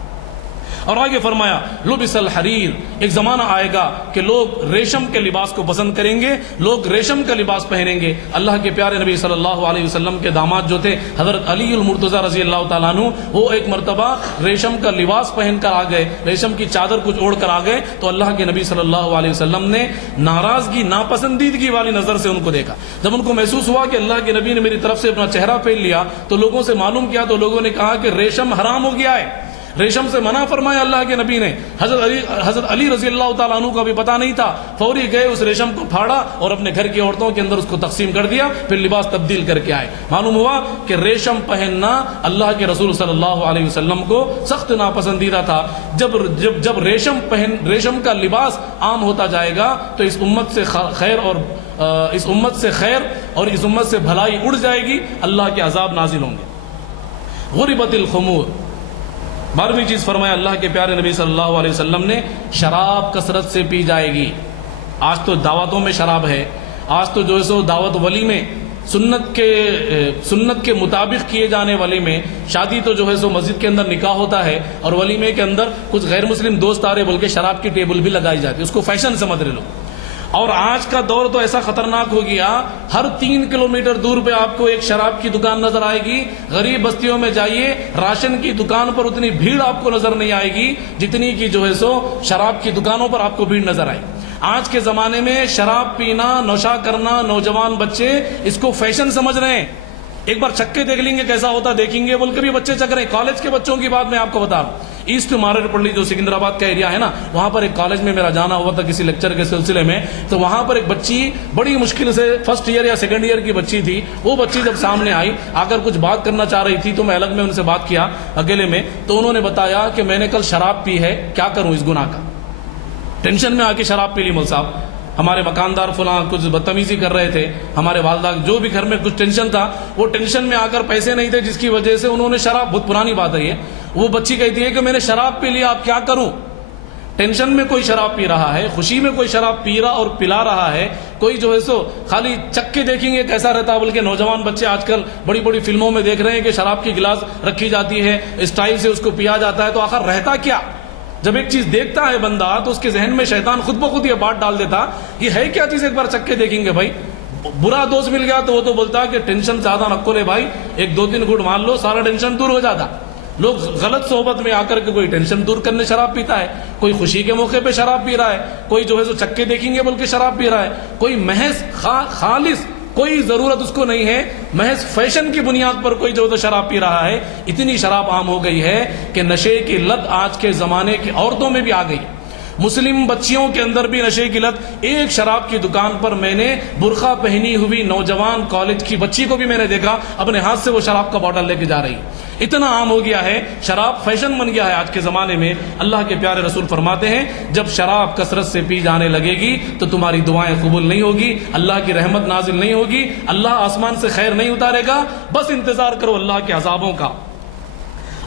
اور آگے فرمایا لبس الحریر، ایک زمانہ آئے گا کہ لوگ ریشم کے لباس کو پسند کریں گے، لوگ ریشم کا لباس پہنیں گے۔ اللہ کے پیارے نبی صلی اللہ علیہ وسلم کے داماد جو تھے حضرت علی المرتضیٰ رضی اللہ تعالیٰ عنہ، وہ ایک مرتبہ ریشم کا لباس پہن کر آ گئے، ریشم کی چادر کچھ اوڑھ کر آ گئے تو اللہ کے نبی صلی اللہ علیہ وسلم نے ناراضگی، ناپسندیدگی والی نظر سے ان کو دیکھا۔ جب ان کو محسوس ہوا کہ اللہ کے نبی نے میری طرف سے اپنا چہرہ پھیر لیا تو لوگوں سے معلوم کیا تو لوگوں نے کہا کہ ریشم حرام ہو گیا ہے، ریشم سے منع فرمایا اللہ کے نبی نے۔ حضرت علی رضی اللہ تعالیٰ عنہ کا بھی پتہ نہیں تھا، فوری گئے اس ریشم کو پھاڑا اور اپنے گھر کی عورتوں کے اندر اس کو تقسیم کر دیا، پھر لباس تبدیل کر کے آئے۔ معلوم ہوا کہ ریشم پہننا اللہ کے رسول صلی اللہ علیہ وسلم کو سخت ناپسندیدہ تھا۔ جب ریشم کا لباس عام ہوتا جائے گا تو اس امت سے خیر اور اس امت سے بھلائی اڑ جائے گی، اللہ کے عذاب نازل ہوں گے۔ غربت الخمور، 12ویں چیز فرمایا اللہ کے پیارے نبی صلی اللہ علیہ وسلم نے، شراب کثرت سے پی جائے گی۔ آج تو دعوتوں میں شراب ہے، آج تو جو ہے سو دعوت ولی میں سنت کے مطابق کیے جانے والے میں، شادی تو جو ہے سو مسجد کے اندر نکاح ہوتا ہے اور ولیمے کے اندر کچھ غیر مسلم دوست آ رہے بول کے شراب کی ٹیبل بھی لگائی جاتی ہے، اس کو فیشن سمجھ رہے لوگ۔ اور آج کا دور تو ایسا خطرناک ہو گیا، ہر 3 کلومیٹر دور پہ آپ کو ایک شراب کی دکان نظر آئے گی۔ غریب بستیوں میں جائیے، راشن کی دکان پر اتنی بھیڑ آپ کو نظر نہیں آئے گی جتنی کی جو ہے سو شراب کی دکانوں پر آپ کو بھیڑ نظر آئے۔ آج کے زمانے میں شراب پینا، نوشہ کرنا، نوجوان بچے اس کو فیشن سمجھ رہے ہیں۔ ایک بار چکے دیکھ لیں گے کیسا ہوتا دیکھیں گے بول کے بھی بچے چک رہے ہیں۔ کالج کے بچوں کی بات میں آپ کو بتا رہا ہوں، ایسٹ مارر پلی جو سکندرآباد کا ایریا ہے نا، وہاں پر ایک کالج میں میرا جانا ہوا تھا کسی لیکچر کے سلسلے میں، تو وہاں پر ایک بچی بڑی مشکل سے فرسٹ ایئر یا سیکنڈ ایئر کی بچی تھی، وہ بچی جب سامنے آئی آ کر کچھ بات کرنا چاہ رہی تھی تو میں الگ میں ان سے بات کیا اکیلے میں، تو انہوں نے بتایا کہ میں نے کل شراب پی ہے، کیا کروں اس گناہ کا۔ ٹینشن میں آ کے شراب پی لی مول صاحب، ہمارے مکاندار فلاں کچھ بدتمیزی کر رہے تھے، ہمارے والدہ جو بھی گھر میں کچھ ٹینشن تھا، وہ ٹینشن میں آ کر پیسے نہیں تھے جس کی وجہ سے انہوں نے شراب، بہت پرانی بات ہے یہ، وہ بچی کہتی ہے کہ میں نے شراب پی لیا، اب کیا کروں۔ ٹینشن میں کوئی شراب پی رہا ہے، خوشی میں کوئی شراب پی رہا اور پلا رہا ہے، کوئی جو ہے سو خالی چکے دیکھیں گے کیسا رہتا ہے، بلکہ نوجوان بچے آج کل بڑی بڑی فلموں میں دیکھ رہے ہیں کہ شراب کی گلاس رکھی جاتی ہے، اسٹائل سے اس کو پیا جاتا ہے، تو آخر رہتا کیا؟ جب ایک چیز دیکھتا ہے بندہ تو اس کے ذہن میں شیطان خود بخود یہ بات ڈال دیتا، یہ ہے کیا چیز، ایک بار چکے دیکھیں گے۔ بھائی برا دوست مل گیا تو وہ تو بولتا کہ ٹینشن زیادہ نکو لے بھائی، 2-3 گھونٹ مان لو سارا ٹینشن دور ہو جاتا۔ لوگ غلط صحبت میں آ کر کے کوئی ٹینشن دور کرنے شراب پیتا ہے، کوئی خوشی کے موقع پہ شراب پی رہا ہے، کوئی جو ہے سو چکے دیکھیں گے بول کے شراب پی رہا ہے، کوئی محض خالص کوئی ضرورت اس کو نہیں ہے، محض فیشن کی بنیاد پر کوئی جو تو شراب پی رہا ہے۔ اتنی شراب عام ہو گئی ہے کہ نشے کی لت آج کے زمانے کی عورتوں میں بھی آ گئی، مسلم بچیوں کے اندر بھی نشے کی لت۔ ایک شراب کی دکان پر میں نے برقع پہنی ہوئی نوجوان کالج کی بچی کو بھی میں نے دیکھا، اپنے ہاتھ سے وہ شراب کا بوتل لے کے جا رہی۔ اتنا عام ہو گیا ہے، شراب فیشن بن گیا ہے آج کے زمانے میں۔ اللہ کے پیارے رسول فرماتے ہیں جب شراب کثرت سے پی جانے لگے گی تو تمہاری دعائیں قبول نہیں ہوگی، اللہ کی رحمت نازل نہیں ہوگی، اللہ آسمان سے خیر نہیں اتارے گا، بس انتظار کرو اللہ کے عذابوں کا۔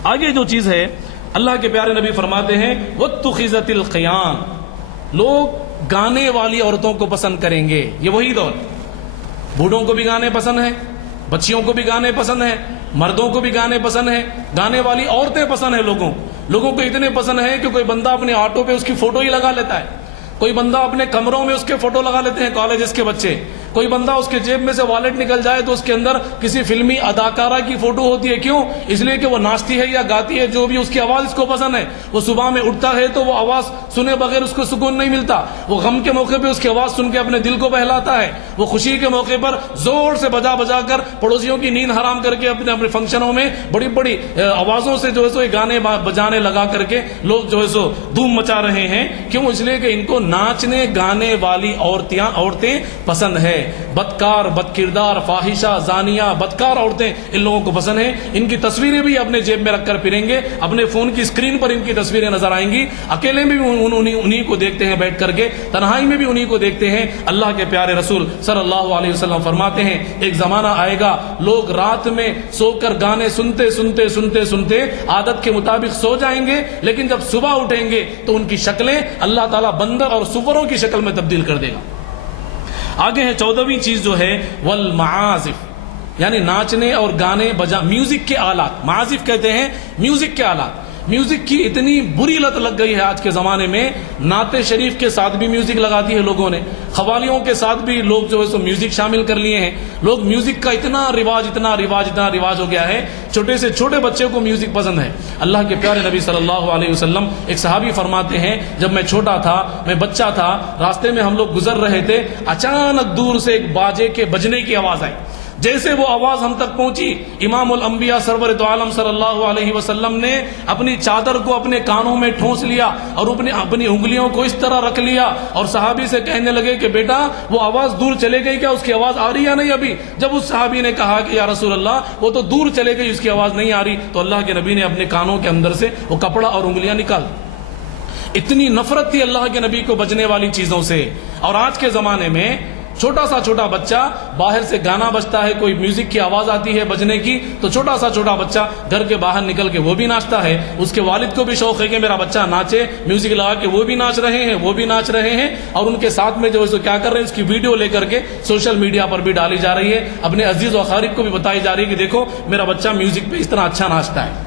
آگے جو چیز ہے اللہ کے پیارے نبی فرماتے ہیں واتخذت القیان، لوگ گانے والی عورتوں کو پسند کریں گے۔ یہ وہی دور، بوڑھوں کو بھی گانے پسند ہیں، بچیوں کو بھی گانے پسند ہیں، مردوں کو بھی گانے پسند ہیں، گانے والی عورتیں پسند ہیں لوگوں۔ لوگوں کو اتنے پسند ہے کہ کوئی بندہ اپنے آٹو پہ اس کی فوٹو ہی لگا لیتا ہے، کوئی بندہ اپنے کمروں میں اس کے فوٹو لگا لیتے ہیں کالجز کے بچے، کوئی بندہ اس کے جیب میں سے والٹ نکل جائے تو اس کے اندر کسی فلمی اداکارہ کی فوٹو ہوتی ہے. کیوں؟ اس لیے کہ وہ ناچتی ہے یا گاتی ہے، جو بھی اس کی آواز اس کو پسند ہے. وہ صبح میں اٹھتا ہے تو وہ آواز سنے بغیر اس کو سکون نہیں ملتا. وہ غم کے موقع پہ اس کی آواز سن کے اپنے دل کو بہلاتا ہے. وہ خوشی کے موقع پر زور سے بجا بجا کر پڑوسیوں کی نیند حرام کر کے اپنے اپنے فنکشنوں میں بڑی بڑی آوازوں سے جو ہے سو گانے بجانے لگا کر کے لوگ جو ہے سو دھوم مچا رہے ہیں. کیوں؟ اس لیے کہ ان کو ناچنے گانے والی عورتیں پسند ہے. بدکار، بد کردار، فاحشہ، زانیہ، بدکار عورتیں ان لوگوں کو پسند ہیں. ان کی تصویریں بھی اپنے جیب میں رکھ کر پھریں گے، اپنے فون کی اسکرین پر ان کی تصویریں نظر آئیں گی. اکیلے میں بھی انہی کو دیکھتے ہیں بیٹھ کر کے، تنہائی میں بھی انہی کو دیکھتے ہیں. اللہ کے پیارے رسول صلی اللہ علیہ وسلم فرماتے ہیں ایک زمانہ آئے گا لوگ رات میں سو کر گانے سنتے سنتے سنتے سنتے عادت کے مطابق سو جائیں گے، لیکن جب صبح اٹھیں گے تو ان کی شکلیں اللہ تعالیٰ بندر اور سوروں کی شکل میں تبدیل کر دے گا. آگے ہے 14ویں چیز جو ہے والمعازف، یعنی ناچنے اور گانے میوزک کے آلات. معازف کہتے ہیں میوزک کے آلات. میوزک کی اتنی بری لت لگ گئی ہے آج کے زمانے میں، نعت شریف کے ساتھ بھی میوزک لگا دی ہے لوگوں نے، قوالیوں کے ساتھ بھی لوگ جو ہے سو میوزک شامل کر لیے ہیں. لوگ میوزک کا اتنا رواج ہو گیا ہے، چھوٹے سے چھوٹے بچے کو میوزک پسند ہے. اللہ کے پیارے نبی صلی اللہ علیہ وسلم ایک صحابی فرماتے ہیں جب میں چھوٹا تھا، میں بچہ تھا، راستے میں ہم لوگ گزر رہے تھے، اچانک دور سے ایک باجے کے بجنے کی آواز آئی. جیسے وہ آواز ہم تک پہنچی، امام الانبیاء سرور دو عالم صلی اللہ علیہ وسلم نے اپنی چادر کو اپنے کانوں میں ٹھونس لیا اور اپنی انگلیوں کو اس طرح رکھ لیا اور صحابی سے کہنے لگے کہ بیٹا وہ آواز دور چلے گئی کیا؟ اس کی آواز آ رہی یا نہیں ابھی؟ جب اس صحابی نے کہا کہ یا رسول اللہ وہ تو دور چلے گئی، اس کی آواز نہیں آ رہی، تو اللہ کے نبی نے اپنے کانوں کے اندر سے وہ کپڑا اور انگلیاں نکال. اتنی نفرت تھی اللہ کے نبی کو بجنے والی چیزوں سے. اور آج کے زمانے میں چھوٹا بچہ باہر سے گانا بجتا ہے، کوئی میوزک کی آواز آتی ہے بجنے کی تو چھوٹا بچہ گھر کے باہر نکل کے وہ بھی ناچتا ہے. اس کے والد کو بھی شوق ہے کہ میرا بچہ ناچے، میوزک لگا کے وہ بھی ناچ رہے ہیں اور ان کے ساتھ میں جو ہے کیا کر رہے ہیں، اس کی ویڈیو لے کر کے سوشل میڈیا پر بھی ڈالی جا رہی ہے. اپنے عزیز و اقارب کو بھی بتائی جا رہی ہے کہ دیکھو میرا بچہ میوزک پہ اس طرح اچھا ناچتا ہے.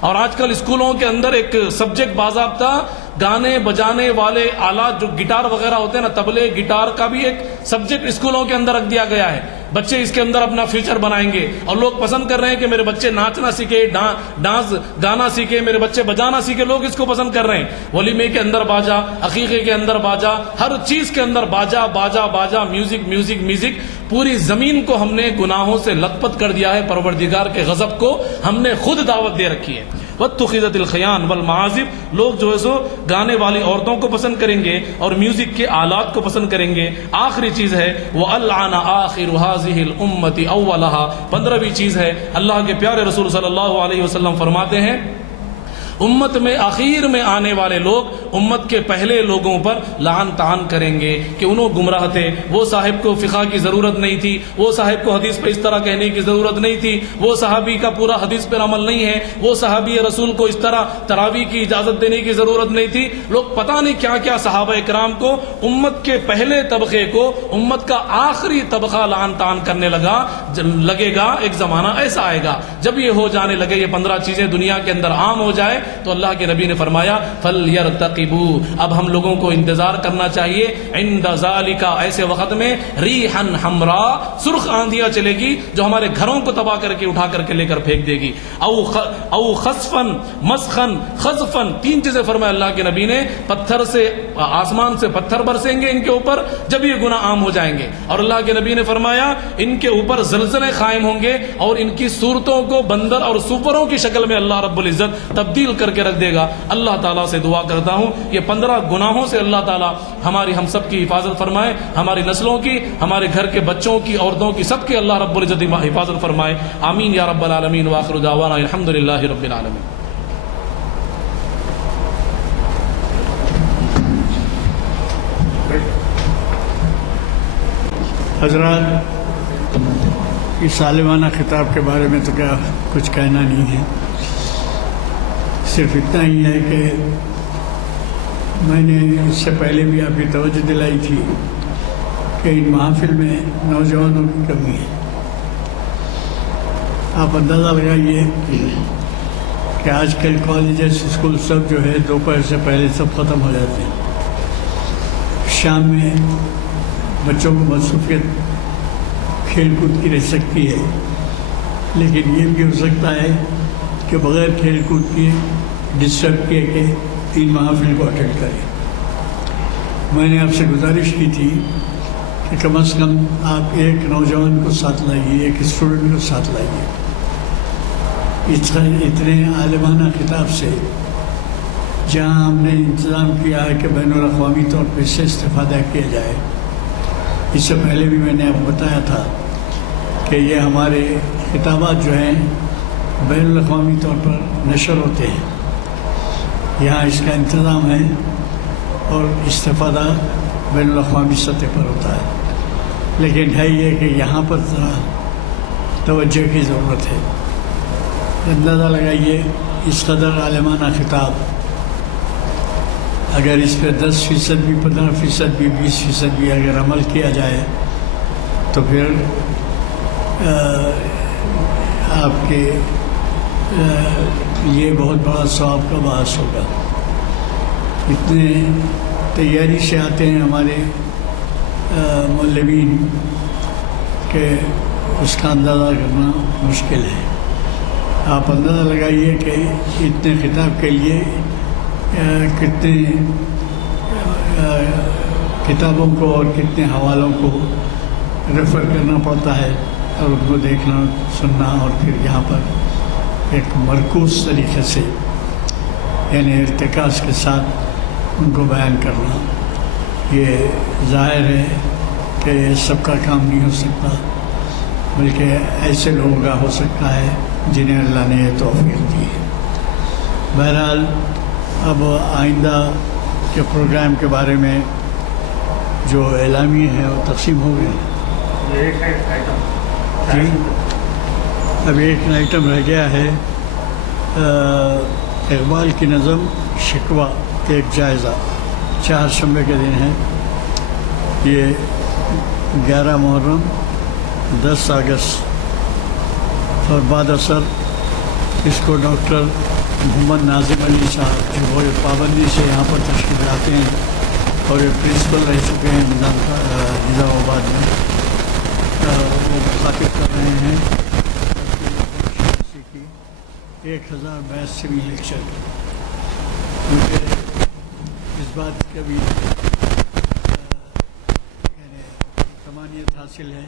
اور آج کل اسکولوں کے اندر ایک سبجیکٹ باضابطہ گانے بجانے والے آلات جو گٹار وغیرہ ہوتے ہیں نا، تبلے گٹار کا بھی ایک سبجیکٹ اسکولوں کے اندر رکھ دیا گیا ہے. بچے اس کے اندر اپنا فیوچر بنائیں گے اور لوگ پسند کر رہے ہیں کہ میرے بچے ناچنا سیکھے، ڈانس گانا سیکھے، میرے بچے بجانا سیکھے. لوگ اس کو پسند کر رہے ہیں. ولیمے کے اندر باجا، عقیقے کے اندر باجا، ہر چیز کے اندر باجا، میوزک. پوری زمین کو ہم نے گناہوں سے لت پت کر دیا ہے. پروردگار کے غضب کو ہم نے خود دعوت دے رکھی ہے. واتخذت الخیان والمعازف، لوگ جو ہے سو گانے والی عورتوں کو پسند کریں گے اور میوزک کے آلات کو پسند کریں گے. آخری چیز ہے وَأَلْعَنَ آخِرُ هَذِهِ الْأُمَّةِ أَوَّلَهَا، 15ویں چیز ہے اللہ کے پیارے رسول صلی اللہ علیہ وسلم فرماتے ہیں امت میں آخر میں آنے والے لوگ امت کے پہلے لوگوں پر لعن طعن کریں گے کہ انہوں گمراہ تھے، وہ صاحب کو فقہ کی ضرورت نہیں تھی، وہ صاحب کو حدیث پہ اس طرح کہنے کی ضرورت نہیں تھی، وہ صحابی کا پورا حدیث پر عمل نہیں ہے، وہ صحابی رسول کو اس طرح تراویح کی اجازت دینے کی ضرورت نہیں تھی. لوگ پتہ نہیں کیا کیا صحابہ اکرام کو، امت کے پہلے طبقے کو، امت کا آخری طبقہ لعن طعن کرنے لگے گا. ایک زمانہ ایسا آئے گا جب یہ ہو جانے لگے، یہ 15 چیزیں دنیا کے اندر عام ہو جائے تو اللہ کے نبی نے فرمایا فَلْيَرْتَقِبُوا، اب ہم لوگوں کو انتظار کرنا چاہیے عند ذالک، ایسے وقت میں ریحًا حمراء، سرخ آندھیاں چلے گی جو ہمارے گھروں کو تباہ کر کے اٹھا کر کے لے کر پھینک دے گی. او خسفاً مسخاً خزفاً، 3 چیزیں فرمایا اللہ کے نبی نے. پتھر سے، آسمان سے پتھر برسیں گے ان کے اوپر جب یہ گناہ عام ہو جائیں گے. اور اللہ کے نبی نے فرمایا ان کے اوپر زلزلے قائم ہوں گے اور ان کی صورتوں کو بندر اور سوروں کی شکل میں اللہ رب العزت تبدیل کر کے رکھ دے گا. اللہ تعالیٰ سے دعا کرتا ہوں یہ 15 گناہوں سے اللہ تعالیٰ ہم سب کی حفاظت فرمائے، ہماری نسلوں کی، ہمارے گھر کے بچوں کی، عورتوں کی، سب کے اللہ رب العزت حفاظت فرمائے. آمین یا رب العالمین. وآخر دعوانا الحمدللہ رب العالمین. حضرات، اس سالمانہ خطاب کے بارے میں تو کیا کچھ کہنا نہیں ہے، صرف اتنا ہی ہے کہ میں نے اس سے پہلے بھی آپ کی توجہ دلائی تھی کہ ان محافل میں نوجوانوں کی کمی ہے. آپ اندازہ لگائیے کہ آج کل کالجز اسکول سب جو ہے دوپہر سے پہلے سب ختم ہو جاتے ہیں. شام میں بچوں کو مصروفیت کھیل کود کی رہ سکتی ہے، لیکن یہ بھی ہو سکتا ہے کہ بغیر کھیل کود کے ڈسٹرب کیے کہ ان محافل کو اٹینڈ کریں. میں نے آپ سے گزارش کی تھی کہ کم از کم آپ ایک نوجوان کو ساتھ لائیے، ایک اسٹوڈنٹ کو ساتھ لائیے. اتنے عالمانہ خطاب سے جہاں ہم نے انتظام کیا ہے کہ بین الاقوامی طور پہ اس سے استفادہ کیا جائے. اس سے پہلے بھی میں نے آپ کو بتایا تھا کہ یہ ہمارے خطابات جو ہیں بین الاقوامی طور پر نشر ہوتے ہیں. یہاں اس کا انتظام ہے اور استفادہ بین الاقوامی سطح پر ہوتا ہے. لیکن ہے یہ کہ یہاں پر ذرا توجہ کی ضرورت ہے. اندازہ لگائیے اس قدر عالمانہ خطاب اگر اس پہ 10% بھی 15% بھی 20% بھی اگر عمل کیا جائے تو پھر آپ کے یہ بہت بڑا ثواب کا باعث ہوگا. اتنے تیاری سے آتے ہیں ہمارے مولوین کہ اس کا اندازہ کرنا مشکل ہے. آپ اندازہ لگائیے کہ اتنے خطاب کے لیے کتنے کتابوں کو اور کتنے حوالوں کو ریفر کرنا پڑتا ہے اور ان کو دیکھنا سننا اور پھر یہاں پر ایک مرکوز طریقے سے یعنی ارتکاز کے ساتھ ان کو بیان کرنا. یہ ظاہر ہے کہ سب کا کام نہیں ہو سکتا، بلکہ ایسے لوگوں کا ہو سکتا ہے جنہیں اللہ نے یہ توفیق دی ہے. بہرحال اب آئندہ کے پروگرام کے بارے میں جو اعلامیے ہیں وہ تقسیم ہو گئے. جی اب ایک آئٹم رہ گیا ہے، اقبال کی نظم شکوہ ایک جائزہ. 4 شنبے کے دن ہے، یہ 11 محرم 10 اگست اور بعد اثر اس کو ڈاکٹر محمد ناظم علی صاحب جو وہ پابندی سے یہاں پر تشریف لاتے ہیں اور یہ پرنسپل رہ چکے ہیں نظام آباد میں، وہ مخاطب کر رہے ہیں کی 1082 لیکچر. مجھے اس بات کا بھی یعنی تمانیت حاصل ہے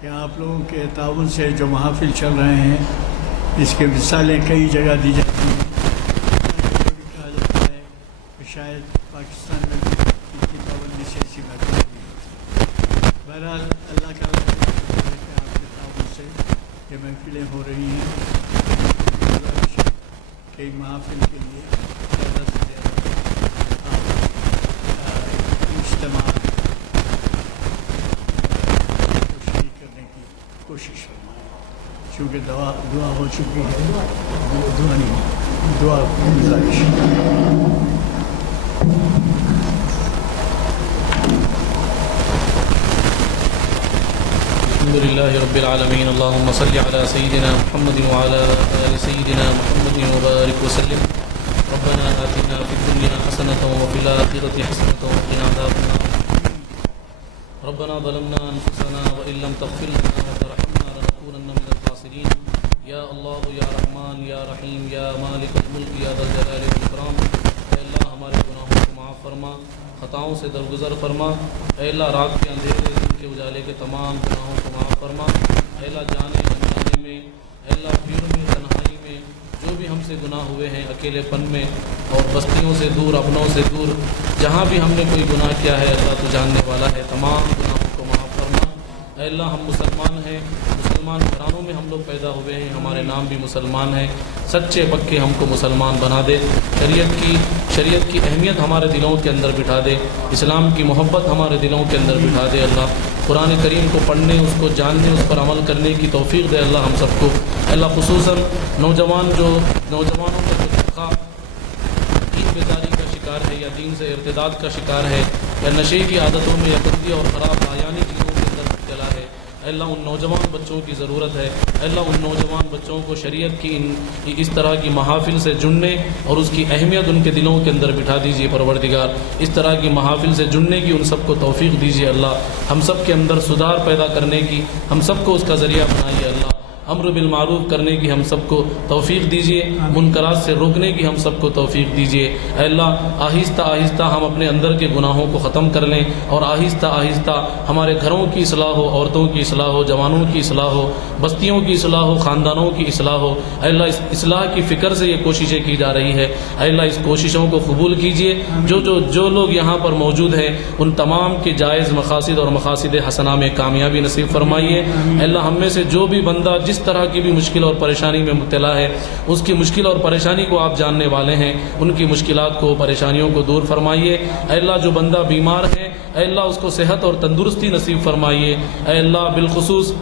کہ آپ لوگوں کے تعاون سے جو محافل چل رہے ہیں اس کے مثالیں کئی جگہ دی جاتی ہیں. بھی کہا جاتا ہے کہ شاید پاکستان میں بھی اس کی پابندی سے ایسی باتیں نہیں ہوتی. بہرحال اللہ کا آپ کے تعاون سے یہ محفلیں ہو رہی ہیں. کئی محافل کے لیے زیادہ سے زیادہ اجتماع شریک کرنے کی کوشش فرمائیں. چونکہ دعا ہو چکی ہے، دعا نہیں، دعا گزارش. الحمد لله رب العالمين. اللهم صل على سيدنا محمد وعلى آل سيدنا محمد وبارك وسلم. ربنا آتنا في الدنيا حسنة وفي الآخرة حسنة وقنا عذاب النار. ربنا ظلمنا أنفسنا وإن لم تغفر لنا وترحمنا لنكونن من الخاسرين. يا الله يا رحمن يا رحيم يا مالك الملك يا ذا الجلال والإكرام. اے اللہ ہمارے گناہوں کو معاف فرما، خطاؤں سے درگزر فرما. اے اللہ رات کے اندھیرے دن کے اجالے کے تمام گناہوں کو معاف فرما. اے اللہ جانے انجانے میں، اے اللہ بھیڑ میں، تنہائی میں جو بھی ہم سے گناہ ہوئے ہیں، اکیلے پن میں اور بستیوں سے دور، اپنوں سے دور، جہاں بھی ہم نے کوئی گناہ کیا ہے اللہ تو جاننے والا ہے. تمام گناہوں کو معاف فرما. اے اللہ ہم مسلمان ہیں، مسلمان گھرانوں میں ہم لوگ پیدا ہوئے ہیں، ہمارے نام بھی مسلمان ہیں. سچے پکے ہم کو مسلمان بنا دے. شریعت کی اہمیت ہمارے دلوں کے اندر بٹھا دے. اسلام کی محبت ہمارے دلوں کے اندر بٹھا دے. اللہ قرآن کریم کو پڑھنے، اس کو جاننے، اس پر عمل کرنے کی توفیق دے اللہ ہم سب کو. اللہ خصوصاً نوجوانوں کا جو طبقہ دین بیداری کا شکار ہے یا دین سے ارتداد کا شکار ہے یا نشے کی عادتوں میں یا گندی اور خراب آیانی چیزوں کے اندر مبتلا ہے، اللہ ان نوجوان بچوں کی ضرورت ہے، اللہ ان نوجوان بچوں کو شریعت کی اس طرح کی محافل سے جڑنے اور اس کی اہمیت ان کے دلوں کے اندر بٹھا دیجیے پروردگار، اس طرح کی محافل سے جڑنے کی ان سب کو توفیق دیجیے اللہ، ہم سب کے اندر سدھار پیدا کرنے کی ہم سب کو اس کا ذریعہ بنائیے اللہ، امر بالمعروف کرنے کی ہم سب کو توفیق دیجیے، منکرات سے روکنے کی ہم سب کو توفیق دیجیے، اے اللہ آہستہ آہستہ ہم اپنے اندر کے گناہوں کو ختم کر لیں اور آہستہ آہستہ ہمارے گھروں کی اصلاح ہو، عورتوں کی اصلاح ہو، جوانوں کی اصلاح ہو، بستیوں کی اصلاح ہو، خاندانوں کی اصلاح ہو، اے اللہ اس اصلاح کی فکر سے یہ کوششیں کی جا رہی ہے، اے اللہ اس کوششوں کو قبول کیجیے، جو لوگ یہاں پر موجود ہیں ان تمام کے جائز مقاصد اور مقاصد حسنہ میں کامیابی نصیب فرمائیے، اے اللہ ہم میں سے جو بھی بندہ جس طرح کی بھی مشکل اور پریشانی میں مبتلا ہے اس کی مشکل اور پریشانی کو آپ جاننے والے ہیں، ان کی مشکلات کو پریشانیوں کو دور فرمائیے، اے اللہ جو بندہ بیمار ہے اے اللہ اس کو صحت اور تندرستی نصیب فرمائیے، اے اللہ بالخصوص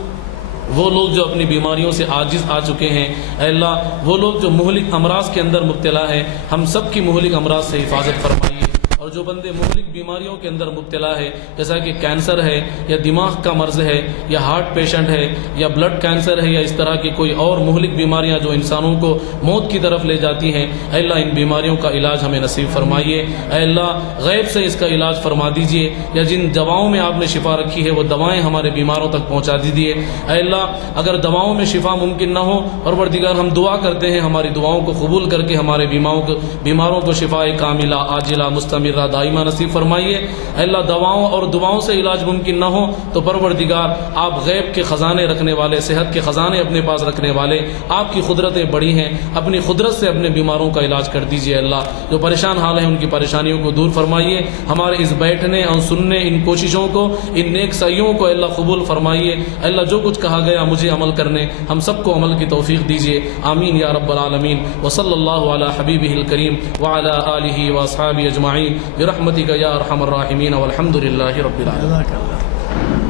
وہ لوگ جو اپنی بیماریوں سے عاجز آ چکے ہیں، اے اللہ وہ لوگ جو مہلک امراض کے اندر مبتلا ہیں ہم سب کی مہلک امراض سے حفاظت فرمائیے، اور جو بندے مہلک بیماریوں کے اندر مبتلا ہے جیسا کہ کینسر ہے یا دماغ کا مرض ہے یا ہارٹ پیشنٹ ہے یا بلڈ کینسر ہے یا اس طرح کی کوئی اور مہلک بیماریاں جو انسانوں کو موت کی طرف لے جاتی ہیں، اے اللہ ان بیماریوں کا علاج ہمیں نصیب فرمائیے، اے اللہ غیب سے اس کا علاج فرما دیجئے، یا جن دواؤں میں آپ نے شفا رکھی ہے وہ دوائیں ہمارے بیماروں تک پہنچا دیجئے، اے اللہ اگر دواؤں میں شفا ممکن نہ ہو پروردگار ہم دعا کرتے ہیں ہماری دعاؤں کو قبول کر کے ہمارے بیماروں کو شفا کاملہ عاجلہ مستمرہ دائمہ نصیب فرمائیے، اے اللہ دواؤں اور دعاؤں سے علاج ممکن نہ ہو تو پروردگار آپ غیب کے خزانے رکھنے والے، صحت کے خزانے اپنے پاس رکھنے والے، آپ کی قدرتیں بڑی ہیں، اپنی قدرت سے اپنے بیماروں کا علاج کر دیجئے، اللہ جو پریشان حال ہیں ان کی پریشانیوں کو دور فرمائیے، ہمارے اس بیٹھنے اور سننے ان کوششوں کو ان نیک سعیوں کو اللہ قبول فرمائیے، اللہ جو کچھ کہا گیا مجھے عمل کرنے ہم سب کو عمل کی توفیق دیجئے، آمین یا رب العالمین، وصلی اللہ علی حبیبہ الکریم وعلی آلہ واصحابہ اجمعین برحمتک یا ارحم الراحمین والحمد للہ رب العالمین۔